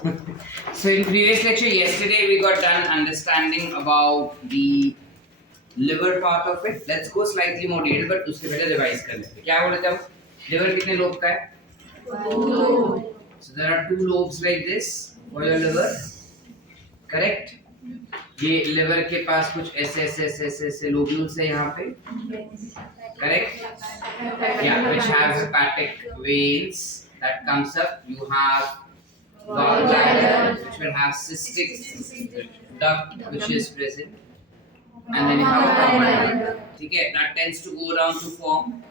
So in previous lecture yesterday we got done understanding about the liver part of it. Let's go slightly more detail, but उसके पहले revise कर लेते हैं. क्या बोले थे हम? Liver कितने लोब का है? So there are two lobes like this for your liver. Correct? ये liver के पास कुछ ऐसे lobules है यहाँ पे. Correct? Yeah, which have hepatic veins that comes up. You have gallbladder, which will have cystic duct, which is present, and then you have a okay, that tends to go down to form.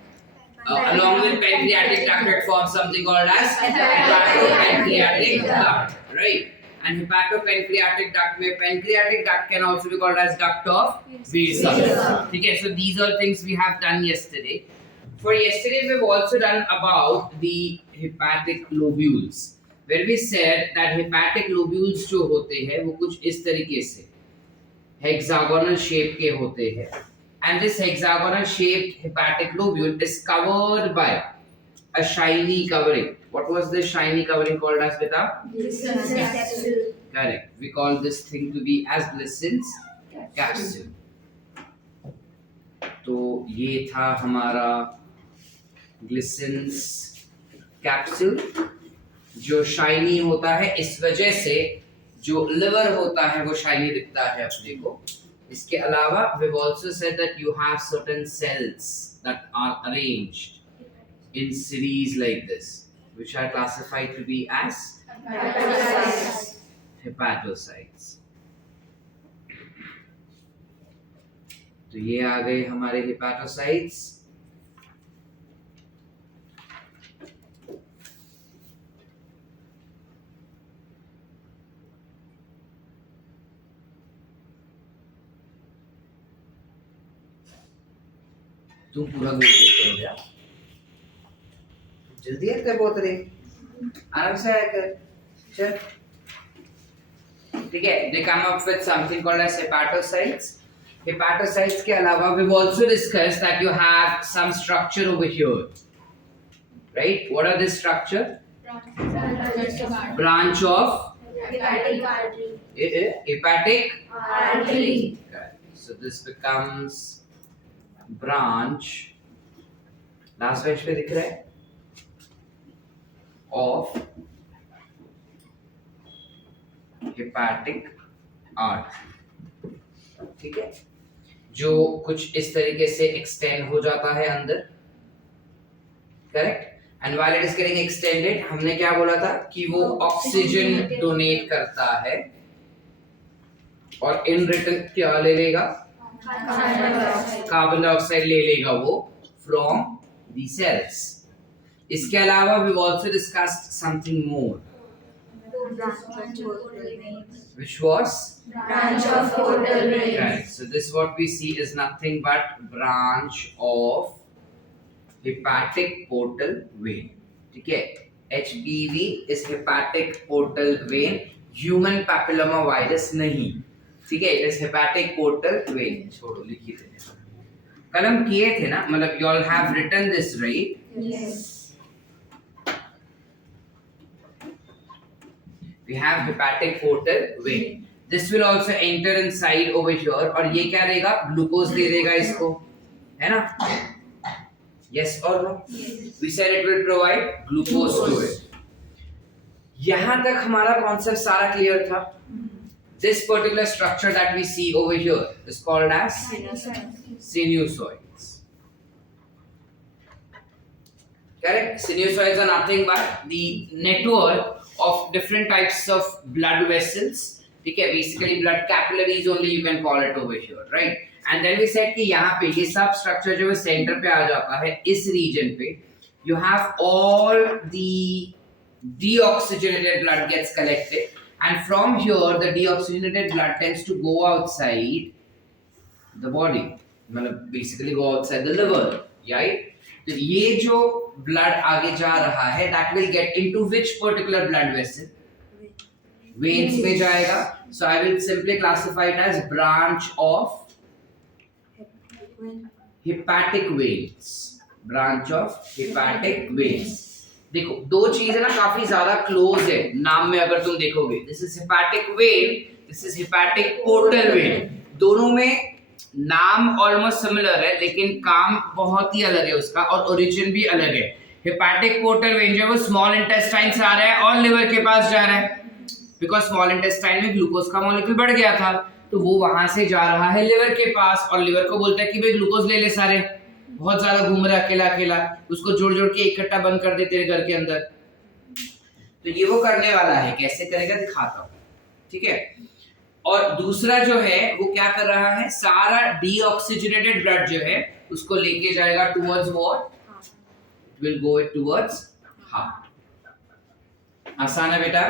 Along with pancreatic duct, it forms something called as hepatopancreatic duct, right? And hepatopancreatic duct, pancreatic duct can also be called as duct of Weser. Okay, so these are things we have done yesterday. For yesterday, we've also done about the hepatic lobules, where we said that hepatic lobules जो होते हैं वो कुछ इस तरीके से hexagonal shape के होते हैं, and this hexagonal shaped hepatic lobule is covered by a shiny covering. What was this shiny covering called as, beta? Glisson's capsule. Correct. We call this thing to be as Glisson's capsule. तो ये था हमारा Glisson's capsule जो shiny होता है. इस वजह से जो लिवर होता है वो शाइनी दिखता है अपने को. इसके अलावा we've also said that you have certain cells that are arranged in series like this, which are classified to be as hepatocytes. तो ये आ गए हमारे hepatocytes. तुम पूरा गोल करो यार, जल्दी है कर बहुत रही, आराम से आया कर. चल ठीक है. They come up with something called as hepatocytes. Hepatocytes के अलावा we've also discussed that you have some structure over here, right? What are this structure? Branch of Hepatic artery. hepatic Artery. Okay. So this becomes branch. Last page पे दिख रहा है of hepatic artery. ठीक है, जो कुछ इस तरीके से एक्सटेंड हो जाता है अंदर. Correct. And while it is getting extended, हमने क्या बोला था कि वो ऑक्सीजन डोनेट करता है और इन रिटर्न क्या ले लेगा? कार्बन डाइऑक्साइड ले लेगा वो फ्रॉम दी सेल्स. इसके अलावा we also discussed something more, which was Branch of portal vein. right. So this what we see is nothing but branch of hepatic portal vein. ठीक है. HPV is hepatic portal vein. Human papilloma virus नहीं. ठीक है. It is hepatic portal vein. छोड़ो, लिखी थे कल हम किए थे ना, मतलब you all have written this, right? Yes. We have hepatic portal vein. This will also enter inside over here और ये क्या देगा? ग्लूकोज दे देगा इसको, है ना? Yes or no? Yes. We said it will provide glucose to it. यहाँ तक हमारा कॉन्सेप्ट सारा क्लियर था. This particular structure that we see over here is called as sinusoids. Correct? Sinusoids are nothing but the network of different types of blood vessels. ठीक है, basically blood capillaries only you can call it over here, right? And then we said कि यहाँ पे ये सब structure जो है center पे आ जाता है इस region पे. You have all the deoxygenated blood gets collected, and from here the deoxygenated blood tends to go outside the body, मतलब basically go outside the liver, right? तो ये जो blood आगे जा रहा है that will get into which particular blood vessel? Veins में जाएगा. So I will simply classify it as branch of hepatic veins. Branch of hepatic veins. देखो दो चीजें ना काफी ज्यादा क्लोज है नाम में, अगर तुम देखोगे this is hepatic when, this is hepatic portal vein, दोनों में नाम ऑलमोस्ट सिमिलर है लेकिन काम बहुत ही अलग है उसका और ओरिजिन भी अलग है। हेपेटिक पोर्टल वेन जो है वो स्मॉल इंटेस्टाइन से आ रहा है और लिवर के पास जा रहा है, बिकॉज स्मॉल इंटेस्टाइन में ग्लूकोज का मॉलिक्यूल बढ़ गया था तो वो वहां से जा रहा है लिवर के पास और लिवर को बोलता है कि भाई ग्लूकोज ले ले सारे, बहुत ज्यादा घूम रहा है अकेला अकेला, उसको जोड़ जोड़ के इकट्ठा बंद कर दे तेरे घर के अंदर। तो ये वो करने वाला है, कैसे करेगा दिखाता हूँ, ठीक है। और दूसरा जो है वो क्या कर रहा है, सारा डीऑक्सीजनेटेड ब्लड जो है उसको लेके जाएगा towards what, it will go towards heart. आसान है बेटा,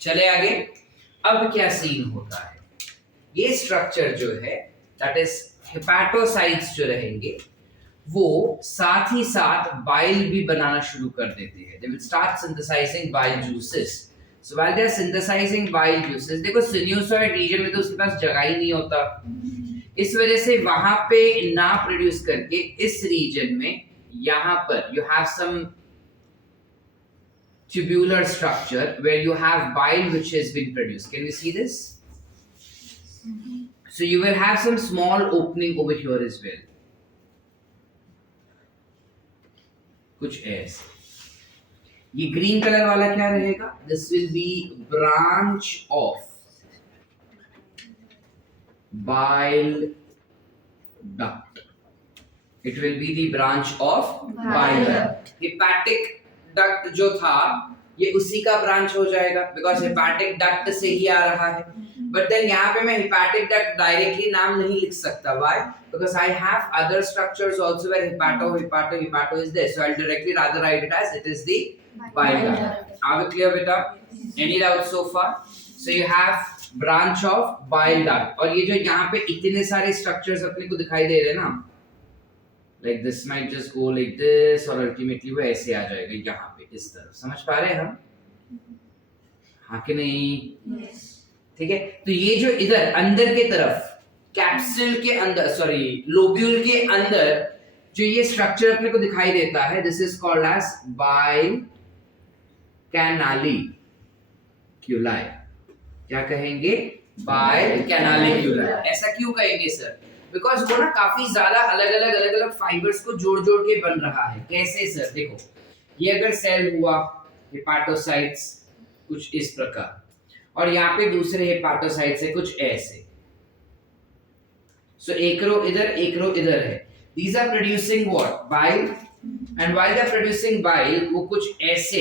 चले आगे। अब क्या सीन होता है, ये स्ट्रक्चर जो है दैट इज हेपेटोसाइट्स जो रहेंगे वो साथ ही साथ बाइल भी बनाना शुरू कर देते हैं। They will start synthesizing bile juices. So while they are synthesizing bile juices, देखो सिन्यूसॉइड रीजन में तो उसके पास जगह ही नहीं होता, इस वजह से वहां पे ना प्रोड्यूस करके इस रीजन में यहाँ पर you have some tubular structure where you have bile which has been produced. Can you see this? So you will have some small opening over here as well. कुछ ऐसे, ये ग्रीन कलर वाला क्या रहेगा, this will be branch of bile duct, it will be the branch of bile duct. Hepatic duct जो था ये उसी का ब्रांच हो जाएगा बिकॉज हेपेटिक डक्ट से ही आ रहा है, बट देन यहाँ पे मैं हेपेटिक डक्ट डायरेक्टली नाम नहीं लिख सकता, why, because I have other structures also where hepato is there, so I'll directly rather write it as it is the bile duct. Are we clear beta? Any doubts so far? So you have branch of bile duct, और ये जो यहाँ पे इतने सारे structures अपने को दिखाई दे रहे हैं ना, like this might just go like this और ultimately वो ऐसे आ जाएगा यहाँ पे इस तरफ, समझ पा रहे हैं हम? हाँ कि नहीं? ठीक है, तो ये जो इधर अंदर के तरफ कैप्सूल के अंदर, सॉरी लोब्यूल के अंदर जो ये स्ट्रक्चर अपने को दिखाई देता है, this is called as bile canaliculi. क्या कहेंगे, बाइल कैनालिक्यूलाई। ऐसा क्यों कहेंगे सर, बिकॉज वो ना काफी ज्यादा अलग अलग फाइबर्स को जोड़ जोड़ के बन रहा है। कैसे सर, देखो ये अगर सेल हुआ हेपेटोसाइट्स कुछ इस प्रकार, और यहाँ पे दूसरे हेपेटोसाइट्स है कुछ ऐसे, so एक रो इधर है, these are producing what, bile, and while they are producing bile वो कुछ ऐसे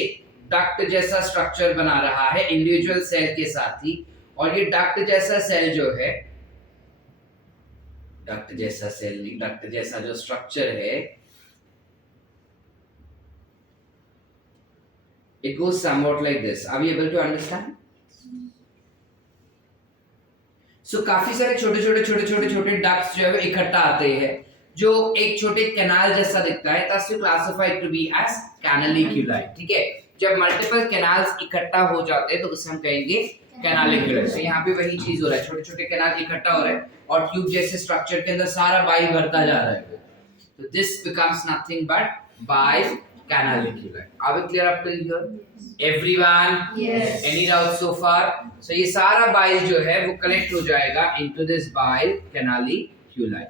डक्ट जैसा स्ट्रक्चर बना रहा है इंडिविजुअल सेल के साथ ही, और ये डक्ट जैसा सेल जो है, डक्ट जैसा जो स्ट्रक्चर है, it goes somewhat like this. Are we able to understand? So काफी सारे छोटे डक्ट्स जो है वो इकट्ठा आते हैं जो एक छोटे कैनाल जैसा दिखता है, thus you classify it to be as canaliculi। ठीक है, जब मल्टीपल कैनाल्स इकट्ठा हो जाते हैं तो उसे हम कहेंगे कैनालिक्यूलाई। तो यहाँ पे वही चीज हो रहा है, छोटे छोटे कैनाल इकट्ठा हो रहे हैं और ट्यूब जैसे स्ट्रक्चर के अंदर सारा बाइल भरता जा रहा है, तो this becomes nothing but bile canaliculi। Are we clear up till here? Everyone? Yes. Any doubts so far? So ये सारा बाइल जो है वो कलेक्ट हो जाएगा into this bile canaliculi।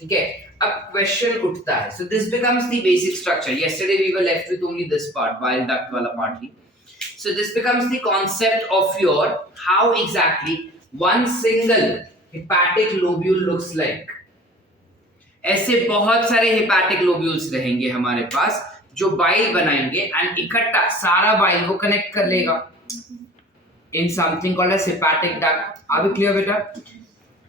ठीक है, अब क्वेश्चन उठता है, so this becomes the basic structure। Yesterday we were left with only this part, bile duct वाला part he. So this becomes the concept of your how exactly one single hepatic lobule looks like। ऐसे बहुत सारे hepatic lobules रहेंगे हमारे पास जो bile बनाएंगे and इकट्ठा सारा बाइल को कनेक्ट कर लेगा in something called as hepatic duct। Are we clear बेटा?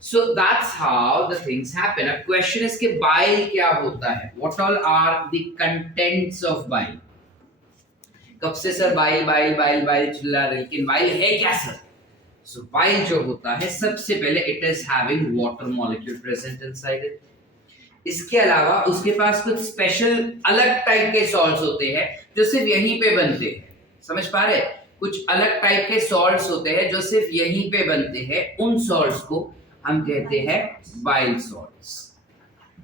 So that's how the things happen। अब question is कि बाइल क्या होता है, what all are the contents of bile। कब से सर बाइल चिल्ला रहे, लेकिन बाइल है क्या सर? So बाइल जो होता है सबसे पहले it is having water molecule present inside it। इसके अलावा उसके पास कुछ स्पेशल अलग टाइप के सॉल्ट्स होते हैं जो सिर्फ यहीं पे बनते हैं, समझ पा रहे? कुछ अलग टाइप के सॉल्ट्स होते हैं जो सिर्फ यहीं पे बनते हैं, उन सॉल्ट्स को हम कहते हैं bile salts.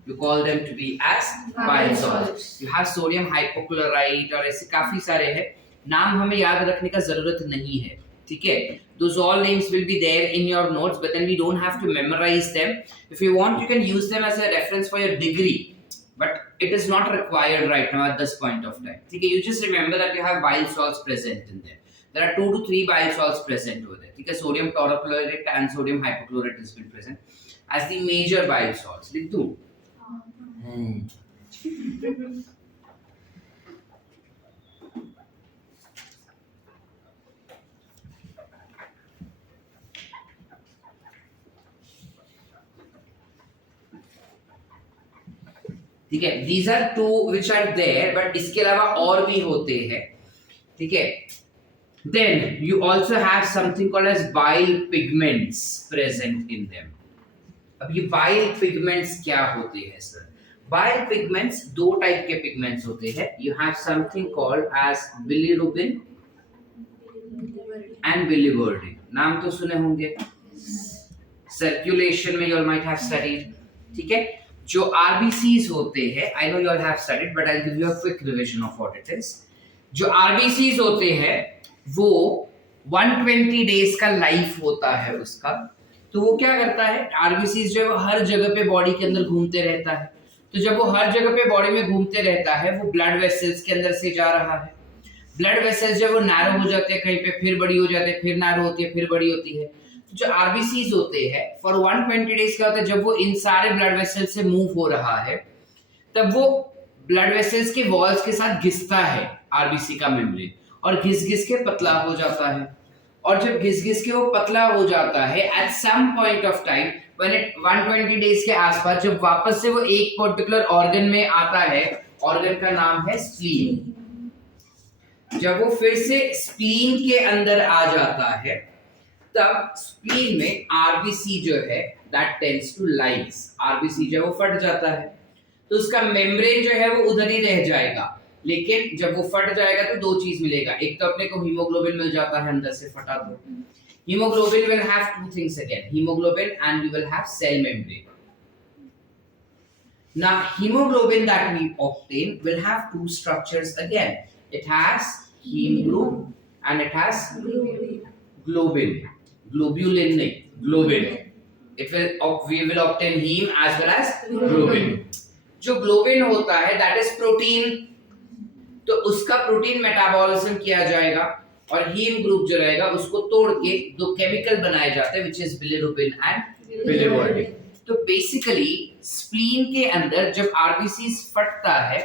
you call them to be as bile salts. You have sodium hypochlorite और ऐसे काफी सारे हैं, नाम हमें याद रखने का जरूरत नहीं है, ठीक है? Those all names will be there in your notes, but then we don't have to memorize them. If you want, you can use them as a reference for your degree, but it is not required right now at this point of time. Okay, you just remember that you have bile salts present in there. There are 2 to 3 bile salts present over there. Okay, sodium taurochlorate and sodium hypochlorite has been present as the major bile salts. Likh do. ठीक है, these are 2 which are there, but इसके अलावा और भी होते हैं, ठीक है? Then you also have something called as bile pigments present in them. अब ये bile pigments क्या होते हैं सर? Bile pigments 2 टाइप के pigments होते हैं. You have something called as bilirubin and biliverdin. नाम तो सुने होंगे, circulation में you all might have studied, ठीक है? जो RBCs होते हैं, I know you all have studied, but I'll give you a quick revision of what it is. जो RBCs होते हैं, वो 120 डेज का लाइफ होता है उसका. तो वो क्या करता है, RBCs जो है वो हर जगह पे बॉडी के अंदर घूमते रहता है. तो जब वो हर जगह पे बॉडी में घूमते रहता है, वो ब्लड वेसल्स के अंदर से जा रहा है. ब्लड वेसल्स जब वो नैरो हो जाते हैं कहीं पे, फिर बड़ी हो जाते हैं, फिर नैरो होती है, फिर बड़ी होती है. जो आरबीसीज होते हैं फॉर 120 डेज क्या होता है, जब वो इन सारे ब्लड वेसल्स से मूव हो रहा है, तब वो ब्लड वेसल्स के वॉल्स के साथ घिसता है आरबीसी का मेम्ब्रेन, और घिस घिस के पतला हो जाता है. और जब घिस घिस के वो पतला हो जाता है, at some point of time when it 120 days के आसपास जब वापस से वो एक पर्टिकुलर ऑर्गन में आता है, ऑर्गन का नाम है स्प्लीन. जब वो फिर से स्प्लीन के अंदर आ जाता है, तब स्प्लीन में आरबीसी जो है that tends to lyse. RBC जो है वो फट जाता है, तो उसका मेम्ब्रेन जो है वो उधर ही रह जाएगा. लेकिन जब वो फट जाएगा तो 2 चीज मिलेगा. एक तो अपने को हीमोग्लोबिन मिल जाता है अंदर से फटा तो. Haemoglobin will have 2 things again, haemoglobin and we will have cell membrane. Now hemoglobin that we obtain will have 2 structures again. It has heme group and it has globin. Globulin nahi, globin. We will obtain heme as well as globin. जो globin होता है that is protein, तो उसका protein metabolism किया जाएगा, और haem group जो रहेगा उसको तोड़ के 2 केमिकल बनाए जाते हैं, which is bilirubin and biliverdin. तो बेसिकली स्प्लीन के अंदर जब आरबीसीज फटता है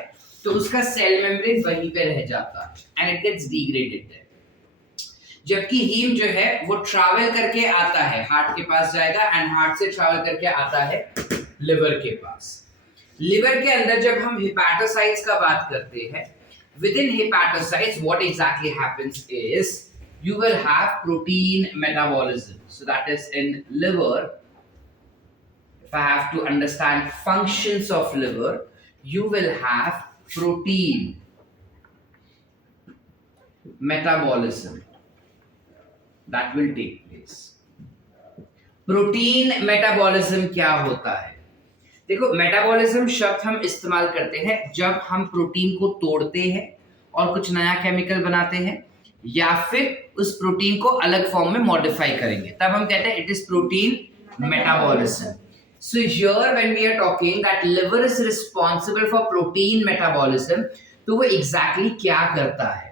तो उसका सेल मेम्ब्रेन वहीं पे रह जाता है and it gets degraded there. जबकि हीम जो है वो ट्रैवल करके आता है, हार्ट के पास जाएगा एंड हार्ट से ट्रैवल करके आता है लिवर के पास. लिवर के अंदर जब हम हेपेटोसाइट्स का बात करते हैं, within hepatocytes what exactly happens is you will have protein metabolism. So that is in liver. If I have to understand functions of liver, you will have protein metabolism that will take place. Protein metabolism क्या होता है? देखो, metabolism शब्द हम इस्तेमाल करते हैं जब हम प्रोटीन को तोड़ते हैं और कुछ नया केमिकल बनाते हैं, या फिर उस प्रोटीन को अलग फॉर्म में मॉडिफाई करेंगे, तब हम कहते हैं it is protein metabolism. So here when we are talking that liver is responsible for protein metabolism, तो वो एग्जैक्टली क्या करता है?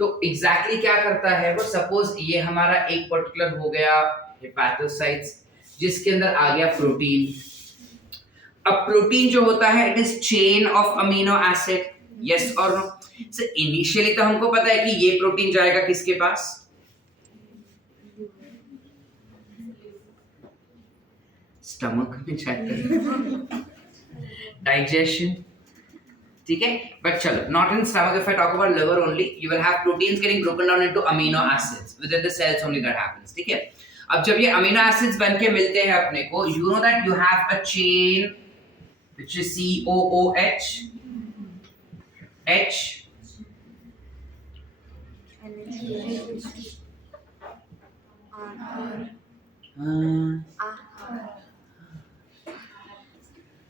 तो एग्जैक्टली क्या करता है वो, सपोज ये हमारा एक पर्टिकुलर हो गया हेपेटोसाइट्स जिसके अंदर आ गया प्रोटीन. अब प्रोटीन जो होता है it is chain of amino acid, yes और नो. सो इनिशियली तो हमको पता है कि ये प्रोटीन जाएगा किसके पास? स्टमक में जाएगा, डाइजेशन, ठीक है. बट चलो, not in stomach. If I talk about liver only, you will have proteins getting broken down into amino acids with the sales only that happens, ठीक है. अब जब ये अमीनो एसिड्स बनके मिलते हैं अपने को, you know that you have a chain which is COOH, H,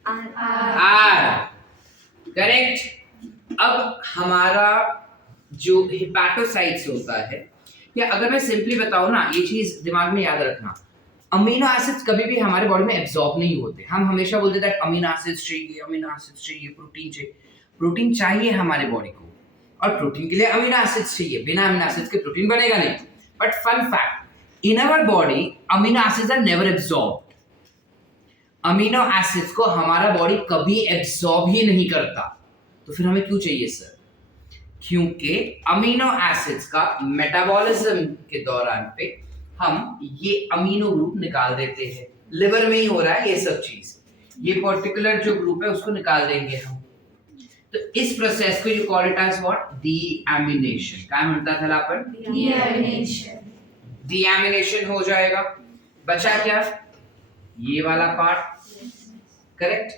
R. Correct. अब हमारा जो हिपैटोसाइट्स होता है, या अगर मैं सिंपली बताऊं ना, ये चीज दिमाग में याद रखना, अमीनो एसिड्स कभी भी हमारे बॉडी में एब्जॉर्ब नहीं होते। हम हमेशा बोलते दैट अमीनो एसिड्स चाहिए, अमीनो एसिड्स चाहिए, प्रोटीन चाहिए। प्रोटीन चाहिए हमारे बॉडी को, और प्रोटीन के लिए अमीनो एसिड्स चाहिए। बिना अमीनो एसिड्स के प्रोटीन बनेगा नहीं। But fun fact, in our body amino acids are never absorb. Amino acids को हमारा बॉडी कभी एब्जॉर्ब ही नहीं करता। तो फिर हमें क्यों चाहिए सर? क्योंकि अमीनो एसिड्स का मेटाबॉलिज्म के दौरान पे हम ये अमीनो ग्रुप निकाल देते हैं। लिवर में ही हो रहा है ये सब चीज। ये पर्टिकुलर जो ग्रुप है उसको निकाल देंगे हम। तो इस प्रोसेस को you call it as what? Deamination. क्या म्हणता था आपण? Deamination. डीएमिनेशन हो जाएगा। बचा क्या? ये वाला पार्ट। करेक्ट।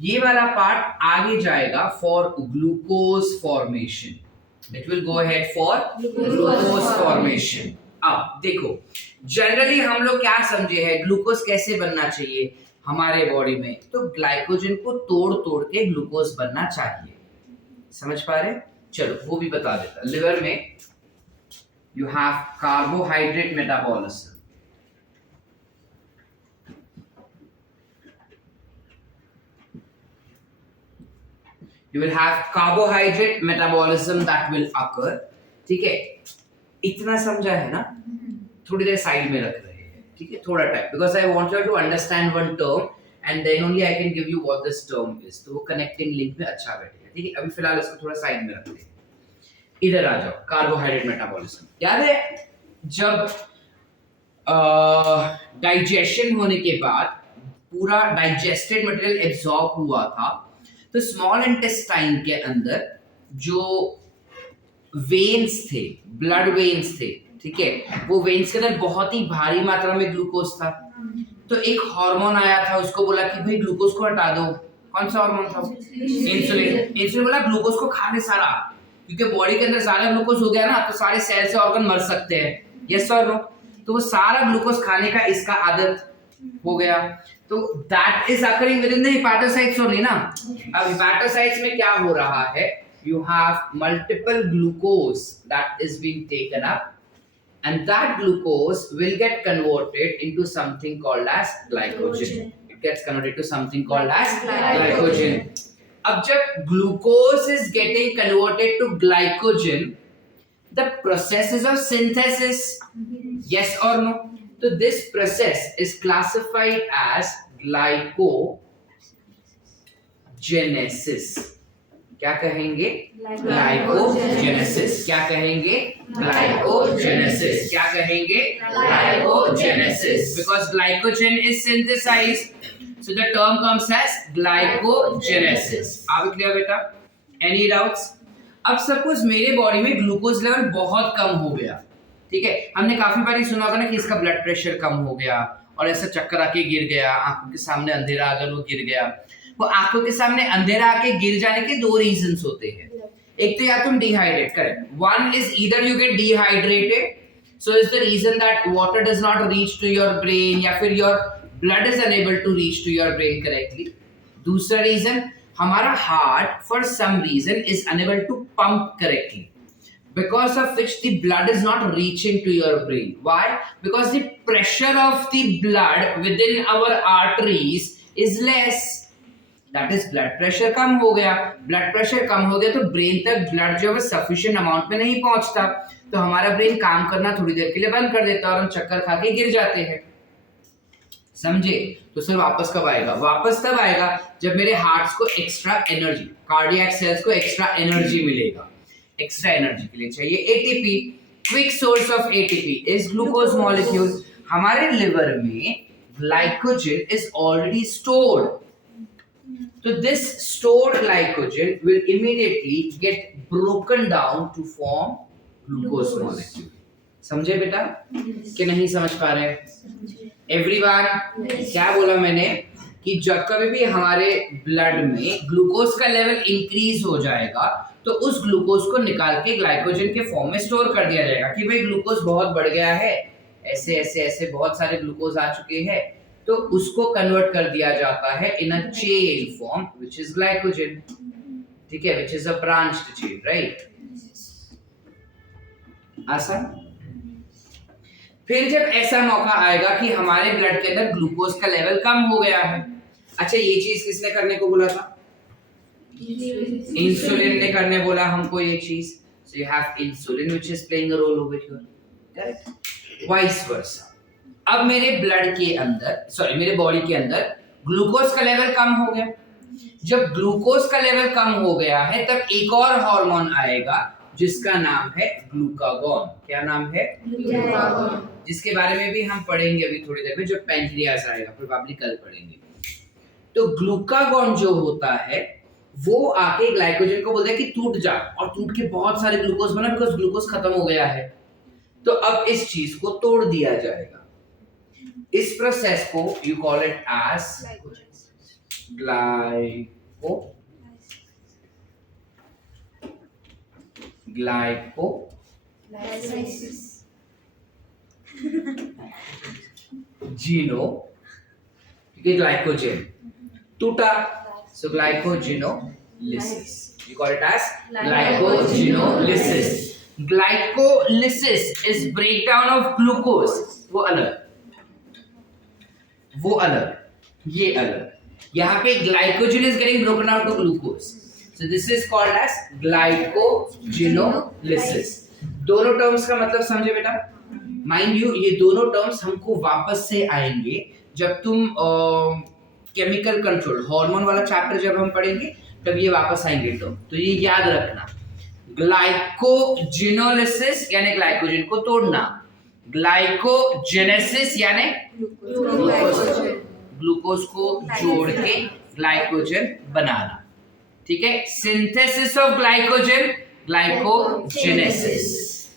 ये वाला पार्ट आगे जाएगा for glucose formation. It will go ahead for glucose formation. अब देखो, जनरली हम लोग क्या समझे हैं ग्लूकोज कैसे बनना चाहिए हमारे बॉडी में? तो ग्लाइकोजन को तोड़ तोड़ के ग्लूकोज बनना चाहिए। समझ पा रहे? चलो वो भी बता देता। लिवर में you have carbohydrate metabolism. You will have carbohydrate metabolism that will occur. ठीक है, इतना समझा है ना? थोड़ी देर साइड में रख रहे हैं, ठीक है, थोड़ा time, because I want you to understand one term and then only I can give you what this term is. तो वो कनेक्टिंग लिंक में अच्छा बैठेगा। ठीक है, अभी फिलहाल इसको थोड़ा साइड में रखते हैं। इधर आ जाओ। कार्बोहाइड्रेट मेटाबॉलिज्म याद है? जब डाइजेशन होने के बाद पूरा डाइजेस्टेड मटेरियल एब्जॉर्ब हुआ था, तो स्मॉल इंटेस्टाइन के अंदर जो वेन्स थे, ब्लड वेन्स थे, ठीक है, वो वेन्स के अंदर बहुत ही भारी मात्रा में ग्लूकोज था। तो एक हार्मोन आया था, उसको बोला कि भाई ग्लूकोज को हटा दो। कौन सा हार्मोन था? इंसुलिन। इंसुलिन बोला ग्लूकोज को खा ले सारा, क्योंकि बॉडी के अंदर ज्यादा ग्लूकोज हो गया ना तो सारे सेल से ऑर्गन मर सकते हैं। यस और नो? तो वो सारा ग्लूकोज खाने का इसका आदत हो गया। तो that is occurring with in the hepatocytes only ना। अब हिपैटोसाइट्स में क्या हो रहा है? You have multiple glucose that is being taken up, and that glucose will get converted into something called as glycogen. It gets converted to something called as glycogen. अब जब glucose is getting converted to glycogen, the process is of synthesis. Yes or no? So this process is classified as glycogenesis. क्या कहेंगे? Glycogenesis. क्या कहेंगे? Glycogenesis. क्या कहेंगे? Glycogenesis. Because glycogen is synthesized, so the term comes as glycogenesis. आप clear बेटा? Any doubts? अब suppose मेरे बॉडी में ग्लूकोज लेवल बहुत कम हो गया, ठीक है, हमने काफी बार सुना होगा ना कि इसका ब्लड प्रेशर कम हो गया और ऐसा चक्कर आके गिर गया, आंखों के सामने अंधेरा अगर वो गिर गया। वो आंखों के सामने अंधेरा आके गिर जाने के दो रीजंस होते हैं। एक तो या तुम dehydrate, correct, one is either you get dehydrated, so is the reason that water does not reach to your brain, या फिर your blood is unable to reach to your brain correctly. दूसरा reason, हमारा heart for some reason is unable to pump correctly, because of which the blood is not reaching to your brain. Why? Because the pressure of the blood within our arteries is less. That is blood pressure कम हो गया। blood pressure कम हो गया तो brain तक blood जो है sufficient amount में नहीं पहुंचता, तो हमारा ब्रेन काम करना थोड़ी देर के लिए बंद कर देता है और हम चक्कर खा के गिर जाते हैं। समझे? तो सर वापस कब आएगा? वापस तब आएगा जब मेरे हार्ट्स को एक्स्ट्रा एनर्जी, कार्डियक सेल्स को एक्स्ट्रा एनर्जी मिलेगा। एक्स्ट्रा एनर्जी के लिए चाहिए ATP. Quick source of ATP is glucose molecule. हमारे लिवर में ग्लाइकोजन इज ऑलरेडी स्टोर्ड, तो this stored glycogen will immediately get broken down to form glucose molecule. समझे बेटा कि नहीं समझ पा रहे? एवरीवन, क्या बोला मैंने कि जब कभी भी हमारे ब्लड में ग्लूकोज का लेवल इंक्रीज हो जाएगा तो उस ग्लूकोज को निकाल के ग्लाइकोजन के फॉर्म में स्टोर कर दिया जाएगा कि भाई ग्लूकोज बहुत बढ़ गया है, ऐसे ऐसे ऐसे बहुत सारे ग्लूकोज आ चुके हैं, तो उसको कन्वर्ट कर दिया जाता है in a chain form which is glycogen, ठीक है, which is a branched chain, right. आसान। फिर जब ऐसा मौका आएगा कि हमारे ब्लड के अंदर ग्लूकोज का लेवल कम हो गया है, अच्छा ये चीज किसने करने को बोला था? इंसुलिन ने करने बोला हमको ये चीज। So you have insulin which is playing a roll over here, correct. Vice versa, अब मेरे ब्लड के अंदर, सॉरी मेरे बॉडी के अंदर ग्लूकोज का लेवल कम हो गया। जब ग्लूकोज का लेवल कम हो गया है तब एक और हार्मोन आएगा जिसका नाम है ग्लूकागॉन। क्या नाम है? ग्लूकागॉन। जिसके बारे में भी हम पढ़ेंगे अभी थोड़ी देर में, जब पैंक्रियास आएगा, प्रोबेबली कल पढ़ेंगे। तो ग्लूकागॉन जो होता है वो आके ग्लाइकोजन को बोलता है कि टूट जा, और टूट के बहुत सारे ग्लूकोज बना, बिकॉज ग्लूकोज खत्म हो गया है। तो अब इस चीज को तोड़ दिया जाएगा। इस प्रोसेस को you call it as Lysis. ग्लाइकोजन टूटा, so glycogenolysis, you call it as glycogenolysis. Glycolysis is breakdown of glucose, वो अलग, ये अलग। यहाँ पे glycogen is getting broken out to glucose, so this is called as glycogenolysis. दोनों टर्म्स का मतलब समझे बेटा? माइंड यू ये दोनों टर्म्स हमको वापस से आएंगे जब तुम केमिकल कंट्रोल हार्मोन वाला चैप्टर जब हम पढ़ेंगे तब ये वापस आएंगे। तो ये याद रखना, ग्लाइकोजिनोलिसिस यानी ग्लाइकोजन को तोड़ना, ग्लाइकोजेनेसिस यानी ग्लूकोज को जोड़ के ग्लाइकोजन बनाना, ठीक है। Synthesis of glycogen, glycogenesis,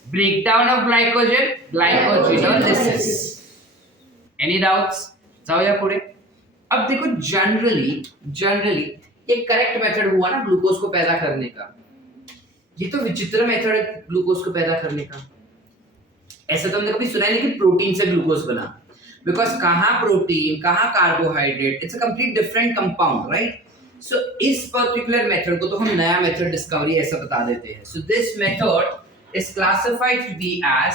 breakdown of glycogen, glycogenolysis. Any doubts? जाओ या पुढे। अब देखो जनरली एक करेक्ट मेथड हुआ ना ग्लूकोज को पैदा करने का। ये तो विचित्र मेथड है ग्लूकोज को पैदा करने का। ऐसा तो हमने कभी सुना ही नहीं कि प्रोटीन से ग्लूकोज बना, बिकॉज कहाँ प्रोटीन कहाँ carbohydrate, it's a complete different compound, right. So इस पर्टिकुलर मेथड को तो हम नया मेथड डिस्कवरी ऐसा बता देते हैं। So this method is classified to be as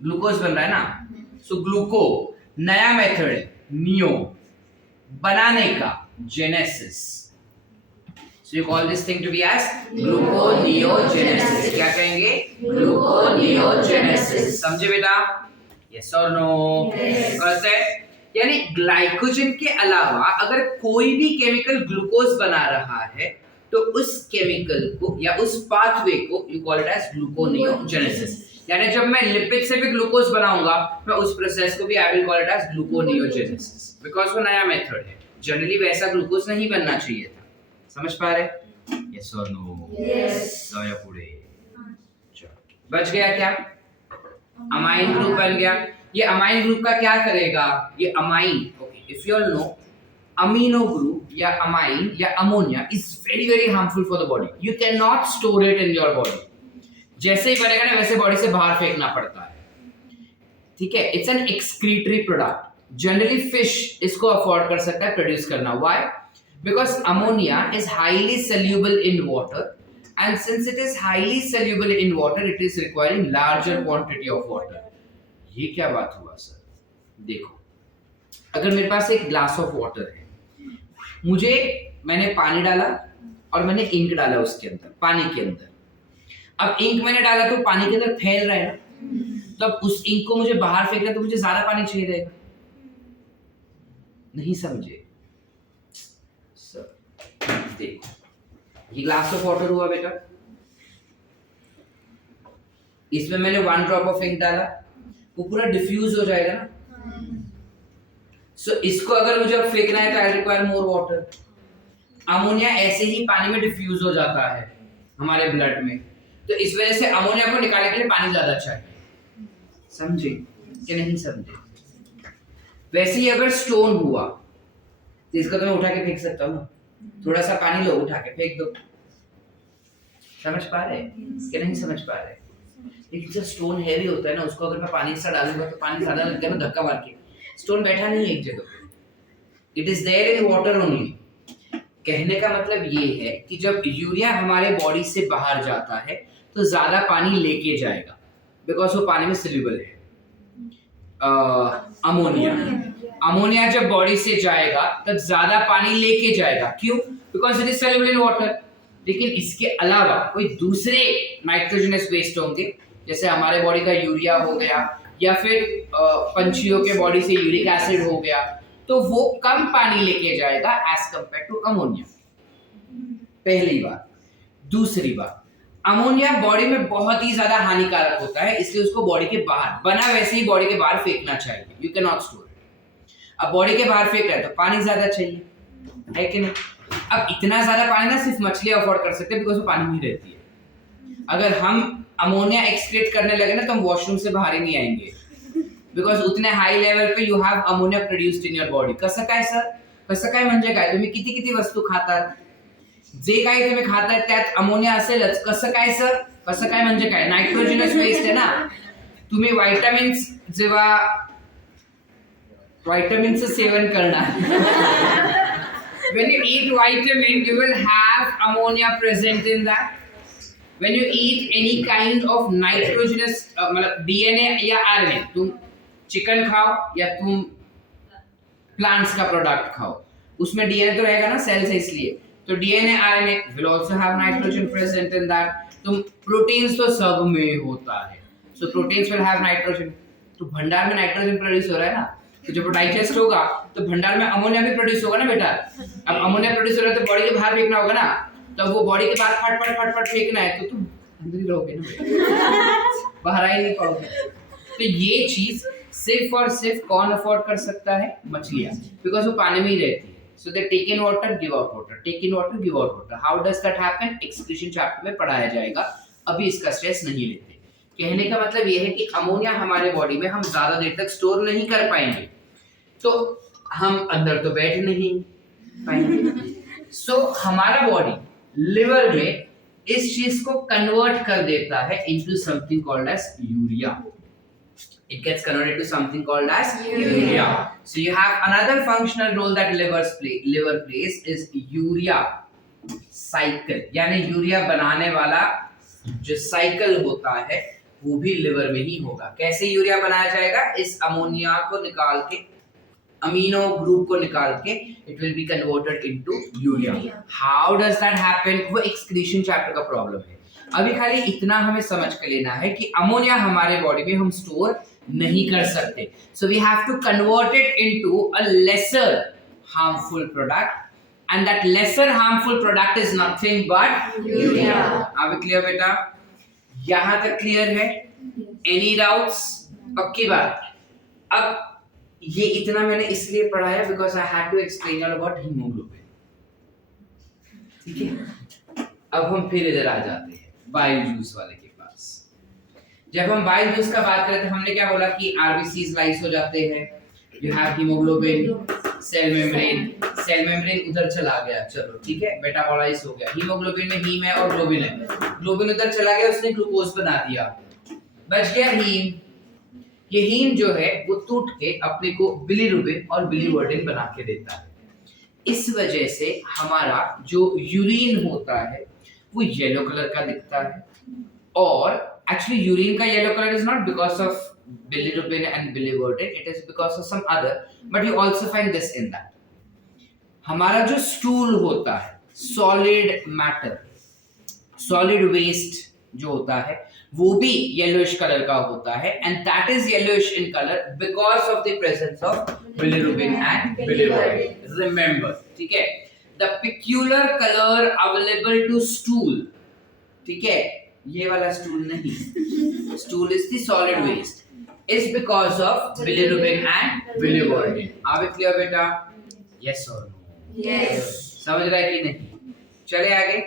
glucose बन रहा है ना, सो ग्लूको नया मेथड है, नियो बनाने का, genesis. So you call this thing to be as gluconeogenesis. क्या कहेंगे? ग्लूकोनियोजेनेसिस। समझे बेटा? यस और नो? कैसे? यानी ग्लाइकोजन के अलावा अगर कोई भी केमिकल ग्लूकोज बना रहा है तो उस केमिकल को या उस पाथवे को you call it as gluconeogenesis. यानी जब मैं लिपिड से भी ग्लूकोज बनाऊंगा मैं उस प्रोसेस को भी I will call it as gluconeogenesis, because वो नया मेथड है। जनरली वैसा ग्लूकोज नहीं बनना चाहिए था। समझ पा रहे? यस और नो? यस। जाओ या पुढे। चलो बच गया क्या? अमाइन ग्रुप बन गया। ये अमाइन ग्रुप का क्या करेगा? ये amine, okay, if you all know, amino group या अमाइन या ammonia is very very harmful for the body. You can not store it in your body. जैसे ही बनेगा ना वैसे बॉडी से बाहर फेंकना पड़ता है, ठीक है। It's an excretory product. Generally fish इसको अफोर्ड कर सकता है प्रोड्यूस करना। Why? Because ammonia is highly soluble in water, and since it is highly soluble in water it is requiring larger quantity of water. ये क्या बात हुआ sir? देखो, अगर मेरे पास एक ग्लास ऑफ वाटर है, मैंने पानी डाला और मैंने इंक डाला उसके अंदर, पानी के अंदर। अब इंक मैंने डाला तो पानी के अंदर फैल रहा है ना, तो अब उस इंक को मुझे बाहर फेंकना तो मुझे ज्यादा पानी चाहिए रहेगा। नहीं समझे सर? देखो, ये ग्लास ऑफ वाटर हुआ बेटा, इसमें मैंने 1 ड्रॉप ऑफ इंक डाला, वो पूरा डिफ्यूज हो जाएगा ना। सो इसको अगर मुझे अब फेंकना है तो I require more water. Ammonia ऐसे ही पानी में डिफ्यूज हो जाता है हमारे ब्लड में, तो इस वजह से अमोनिया को निकालने के लिए पानी ज्यादा चाहिए। समझे कि नहीं समझे? वैसे ही अगर स्टोन हुआ तो इसको तो मैं उठा के फेंक सकता हूँ ना, थोड़ा सा पानी लो, उठा के फेंक दो। समझ पा रहे कि नहीं समझ पा रहे? लेकिन जो स्टोन हैवी होता है ना, उसको अगर मैं पानी से डालूंगा तो पानी ज्यादा लग गया ना, धक्का मार के स्टोन बैठा नहीं है एक जगह पे, it is there in water only. कहने का मतलब ये है कि जब यूरिया हमारे बॉडी से बाहर जाता है तो ज्यादा पानी लेके जाएगा, बिकॉज वो पानी में सॉल्युबल है। अमोनिया जब बॉडी से जाएगा तब ज्यादा पानी लेके जाएगा, क्यों? Because it is soluble in water. लेकिन इसके अलावा कोई दूसरे नाइट्रोजनस वेस्ट होंगे, जैसे हमारे बॉडी का यूरिया हो गया, या फिर पंछियों के बॉडी से यूरिक एसिड हो गया, तो वो कम पानी लेके जाएगा एज कंपेयर टू अमोनिया। पहली बात। दूसरी बात, अमोनिया बॉडी में बहुत ही ज्यादा हानिकारक होता है, इसलिए उसको बॉडी के बाहर, बना वैसे ही बॉडी के बाहर फेंकना चाहिए। You can not store it. अब बॉडी के बाहर फेंक रहे हैं तो पानी ज्यादा चाहिए, है कि नहीं? अब इतना ज्यादा पानी ना सिर्फ मछलियां अफोर्ड कर सकते हैं, बिकॉज वो पानी में रहती है। अगर हम अमोनिया एक्सक्रीट करने लगे ना तो हम वॉशरूम से बाहर ही नहीं आएंगे, बिकॉज उतने हाई लेवल पे you have ammonia produced in your body. कसं काय सर? कसं काय म्हणजे काय? तुम्ही किती किती वस्तू खातात, जे काही तुम्ही खाताय त्यात अमोनिया असेलच। कसं काय सर? कसं काय म्हणजे काय? नायट्रोजनस वेस्ट आहे ना। तुम्ही व्हिटॅमिन्स जेव्हा व्हिटॅमिनचं सेवन करणार, when you eat vitamin you will have ammonia present in that. When you eat any kind of nitrogenous मतलब DNA या RNA, तुम चिकन खाओ या तुम प्लांट्स का प्रोडक्ट खाओ, उसमें DNA तो रहेगा ना, सेल्स है इसलिए, तो DNA RNA will also have nitrogen present in that. तुम प्रोटीन्स तो सब में होता है, so proteins will have nitrogen. तो भंडार में नाइट्रोजन प्रोड्यूस हो रहा है ना, तो जब डाइजेस्ट होगा तो भंडार में अमोनिया भी प्रोड्यूस होगा ना बेटा। अब अमोनिया प्रोड्यूस हो रहा है तो बॉडी के बाहर फेंकना होगा ना, तो वो बॉडी के बाहर फट फट फट फट फेंकना है, तो तुम अंदर ही रहोगे ना, बाहर आ ही नहीं पाओगे। तो ये चीज सिर्फ और सिर्फ कौन अफोर्ड कर सकता है? मछलियां, बिकॉज वो पानी में ही रहती है। So they take in water, give out water, take in water, give out water. How does that happen? Excretion chapter में पढ़ाया जाएगा, अभी इसका स्ट्रेस नहीं लेते। कहने का मतलब ये है कि अमोनिया हमारे बॉडी में हम ज्यादा देर तक स्टोर नहीं कर पाएंगे, तो हम अंदर तो बैठ नहीं पाएंगे। सो हमारा बॉडी लिवर में इस चीज को कन्वर्ट कर देता है into something called as urea. It gets converted to something called as urea. So you have another functional role that liver plays is urea cycle. यानी यूरिया बनाने वाला जो साइकिल होता है वो भी लिवर में ही होगा। कैसे यूरिया बनाया जाएगा? इस अमोनिया को निकाल के, अमीनो ग्रुप को निकाल के, it will be converted into urea. How does that happen? वो एक्सक्रीशन चैप्टर का प्रॉब्लम है। अभी खाली इतना हमें समझ कर लेना है कि अमोनिया हमारे बॉडी में हम स्टोर नहीं कर सकते, so we have to convert it into a lesser harmful product, and that lesser harmful product is nothing but urea. Are we clear बेटा? यहाँ तक क्लियर है? Any doubts? पक्की बात। अब ये इतना मैंने इसलिए पढ़ाया because I had to explain all about hemoglobin. ठीक है? अब हम फिर इधर आ जाते हैं बाइल जूस वाले के पास। जब हम बाइल जूस का बात करते हैं, हमने क्या बोला कि आरबीसीज लाइस हो जाते हैं, you have haemoglobin, cell membrane उधर चला गया, चलो ठीक है, मेटाबोलाइज हो गया। हीमोग्लोबिन में हीम है और ग्लोबिन है, ग्लोबिन उधर चला गया, उसने ग्लूकोज बना दिया, बच गया हीम। ये हीम जो है वो टूट के अपने को बिलीरुबिन और बिलीवर्डिन बना के देता है। इस वजह से हमारा जो यूरिन होता है वो येलो कलर का दिखता है, और एक्चुअली यूरिन का yellow colour is not because of bilirubin and biliverdin, it is because of some other, but you also find this in that. हमारा जो स्टूल होता है, सॉलिड मैटर, सॉलिड वेस्ट जो होता है वो भी येलोइश कलर का होता है, and that is yellowish in colour because of the presence of bilirubin and biliverdin. Remember, ठीक है, the peculiar colour available to stool, ठीक है, ये वाला स्टूल नहीं, stool is the solid waste, is because of bilirubin and biliverdin. Are we clear बेटा? Yes or no? Yes. समझ रहा है कि नहीं? चले आगे।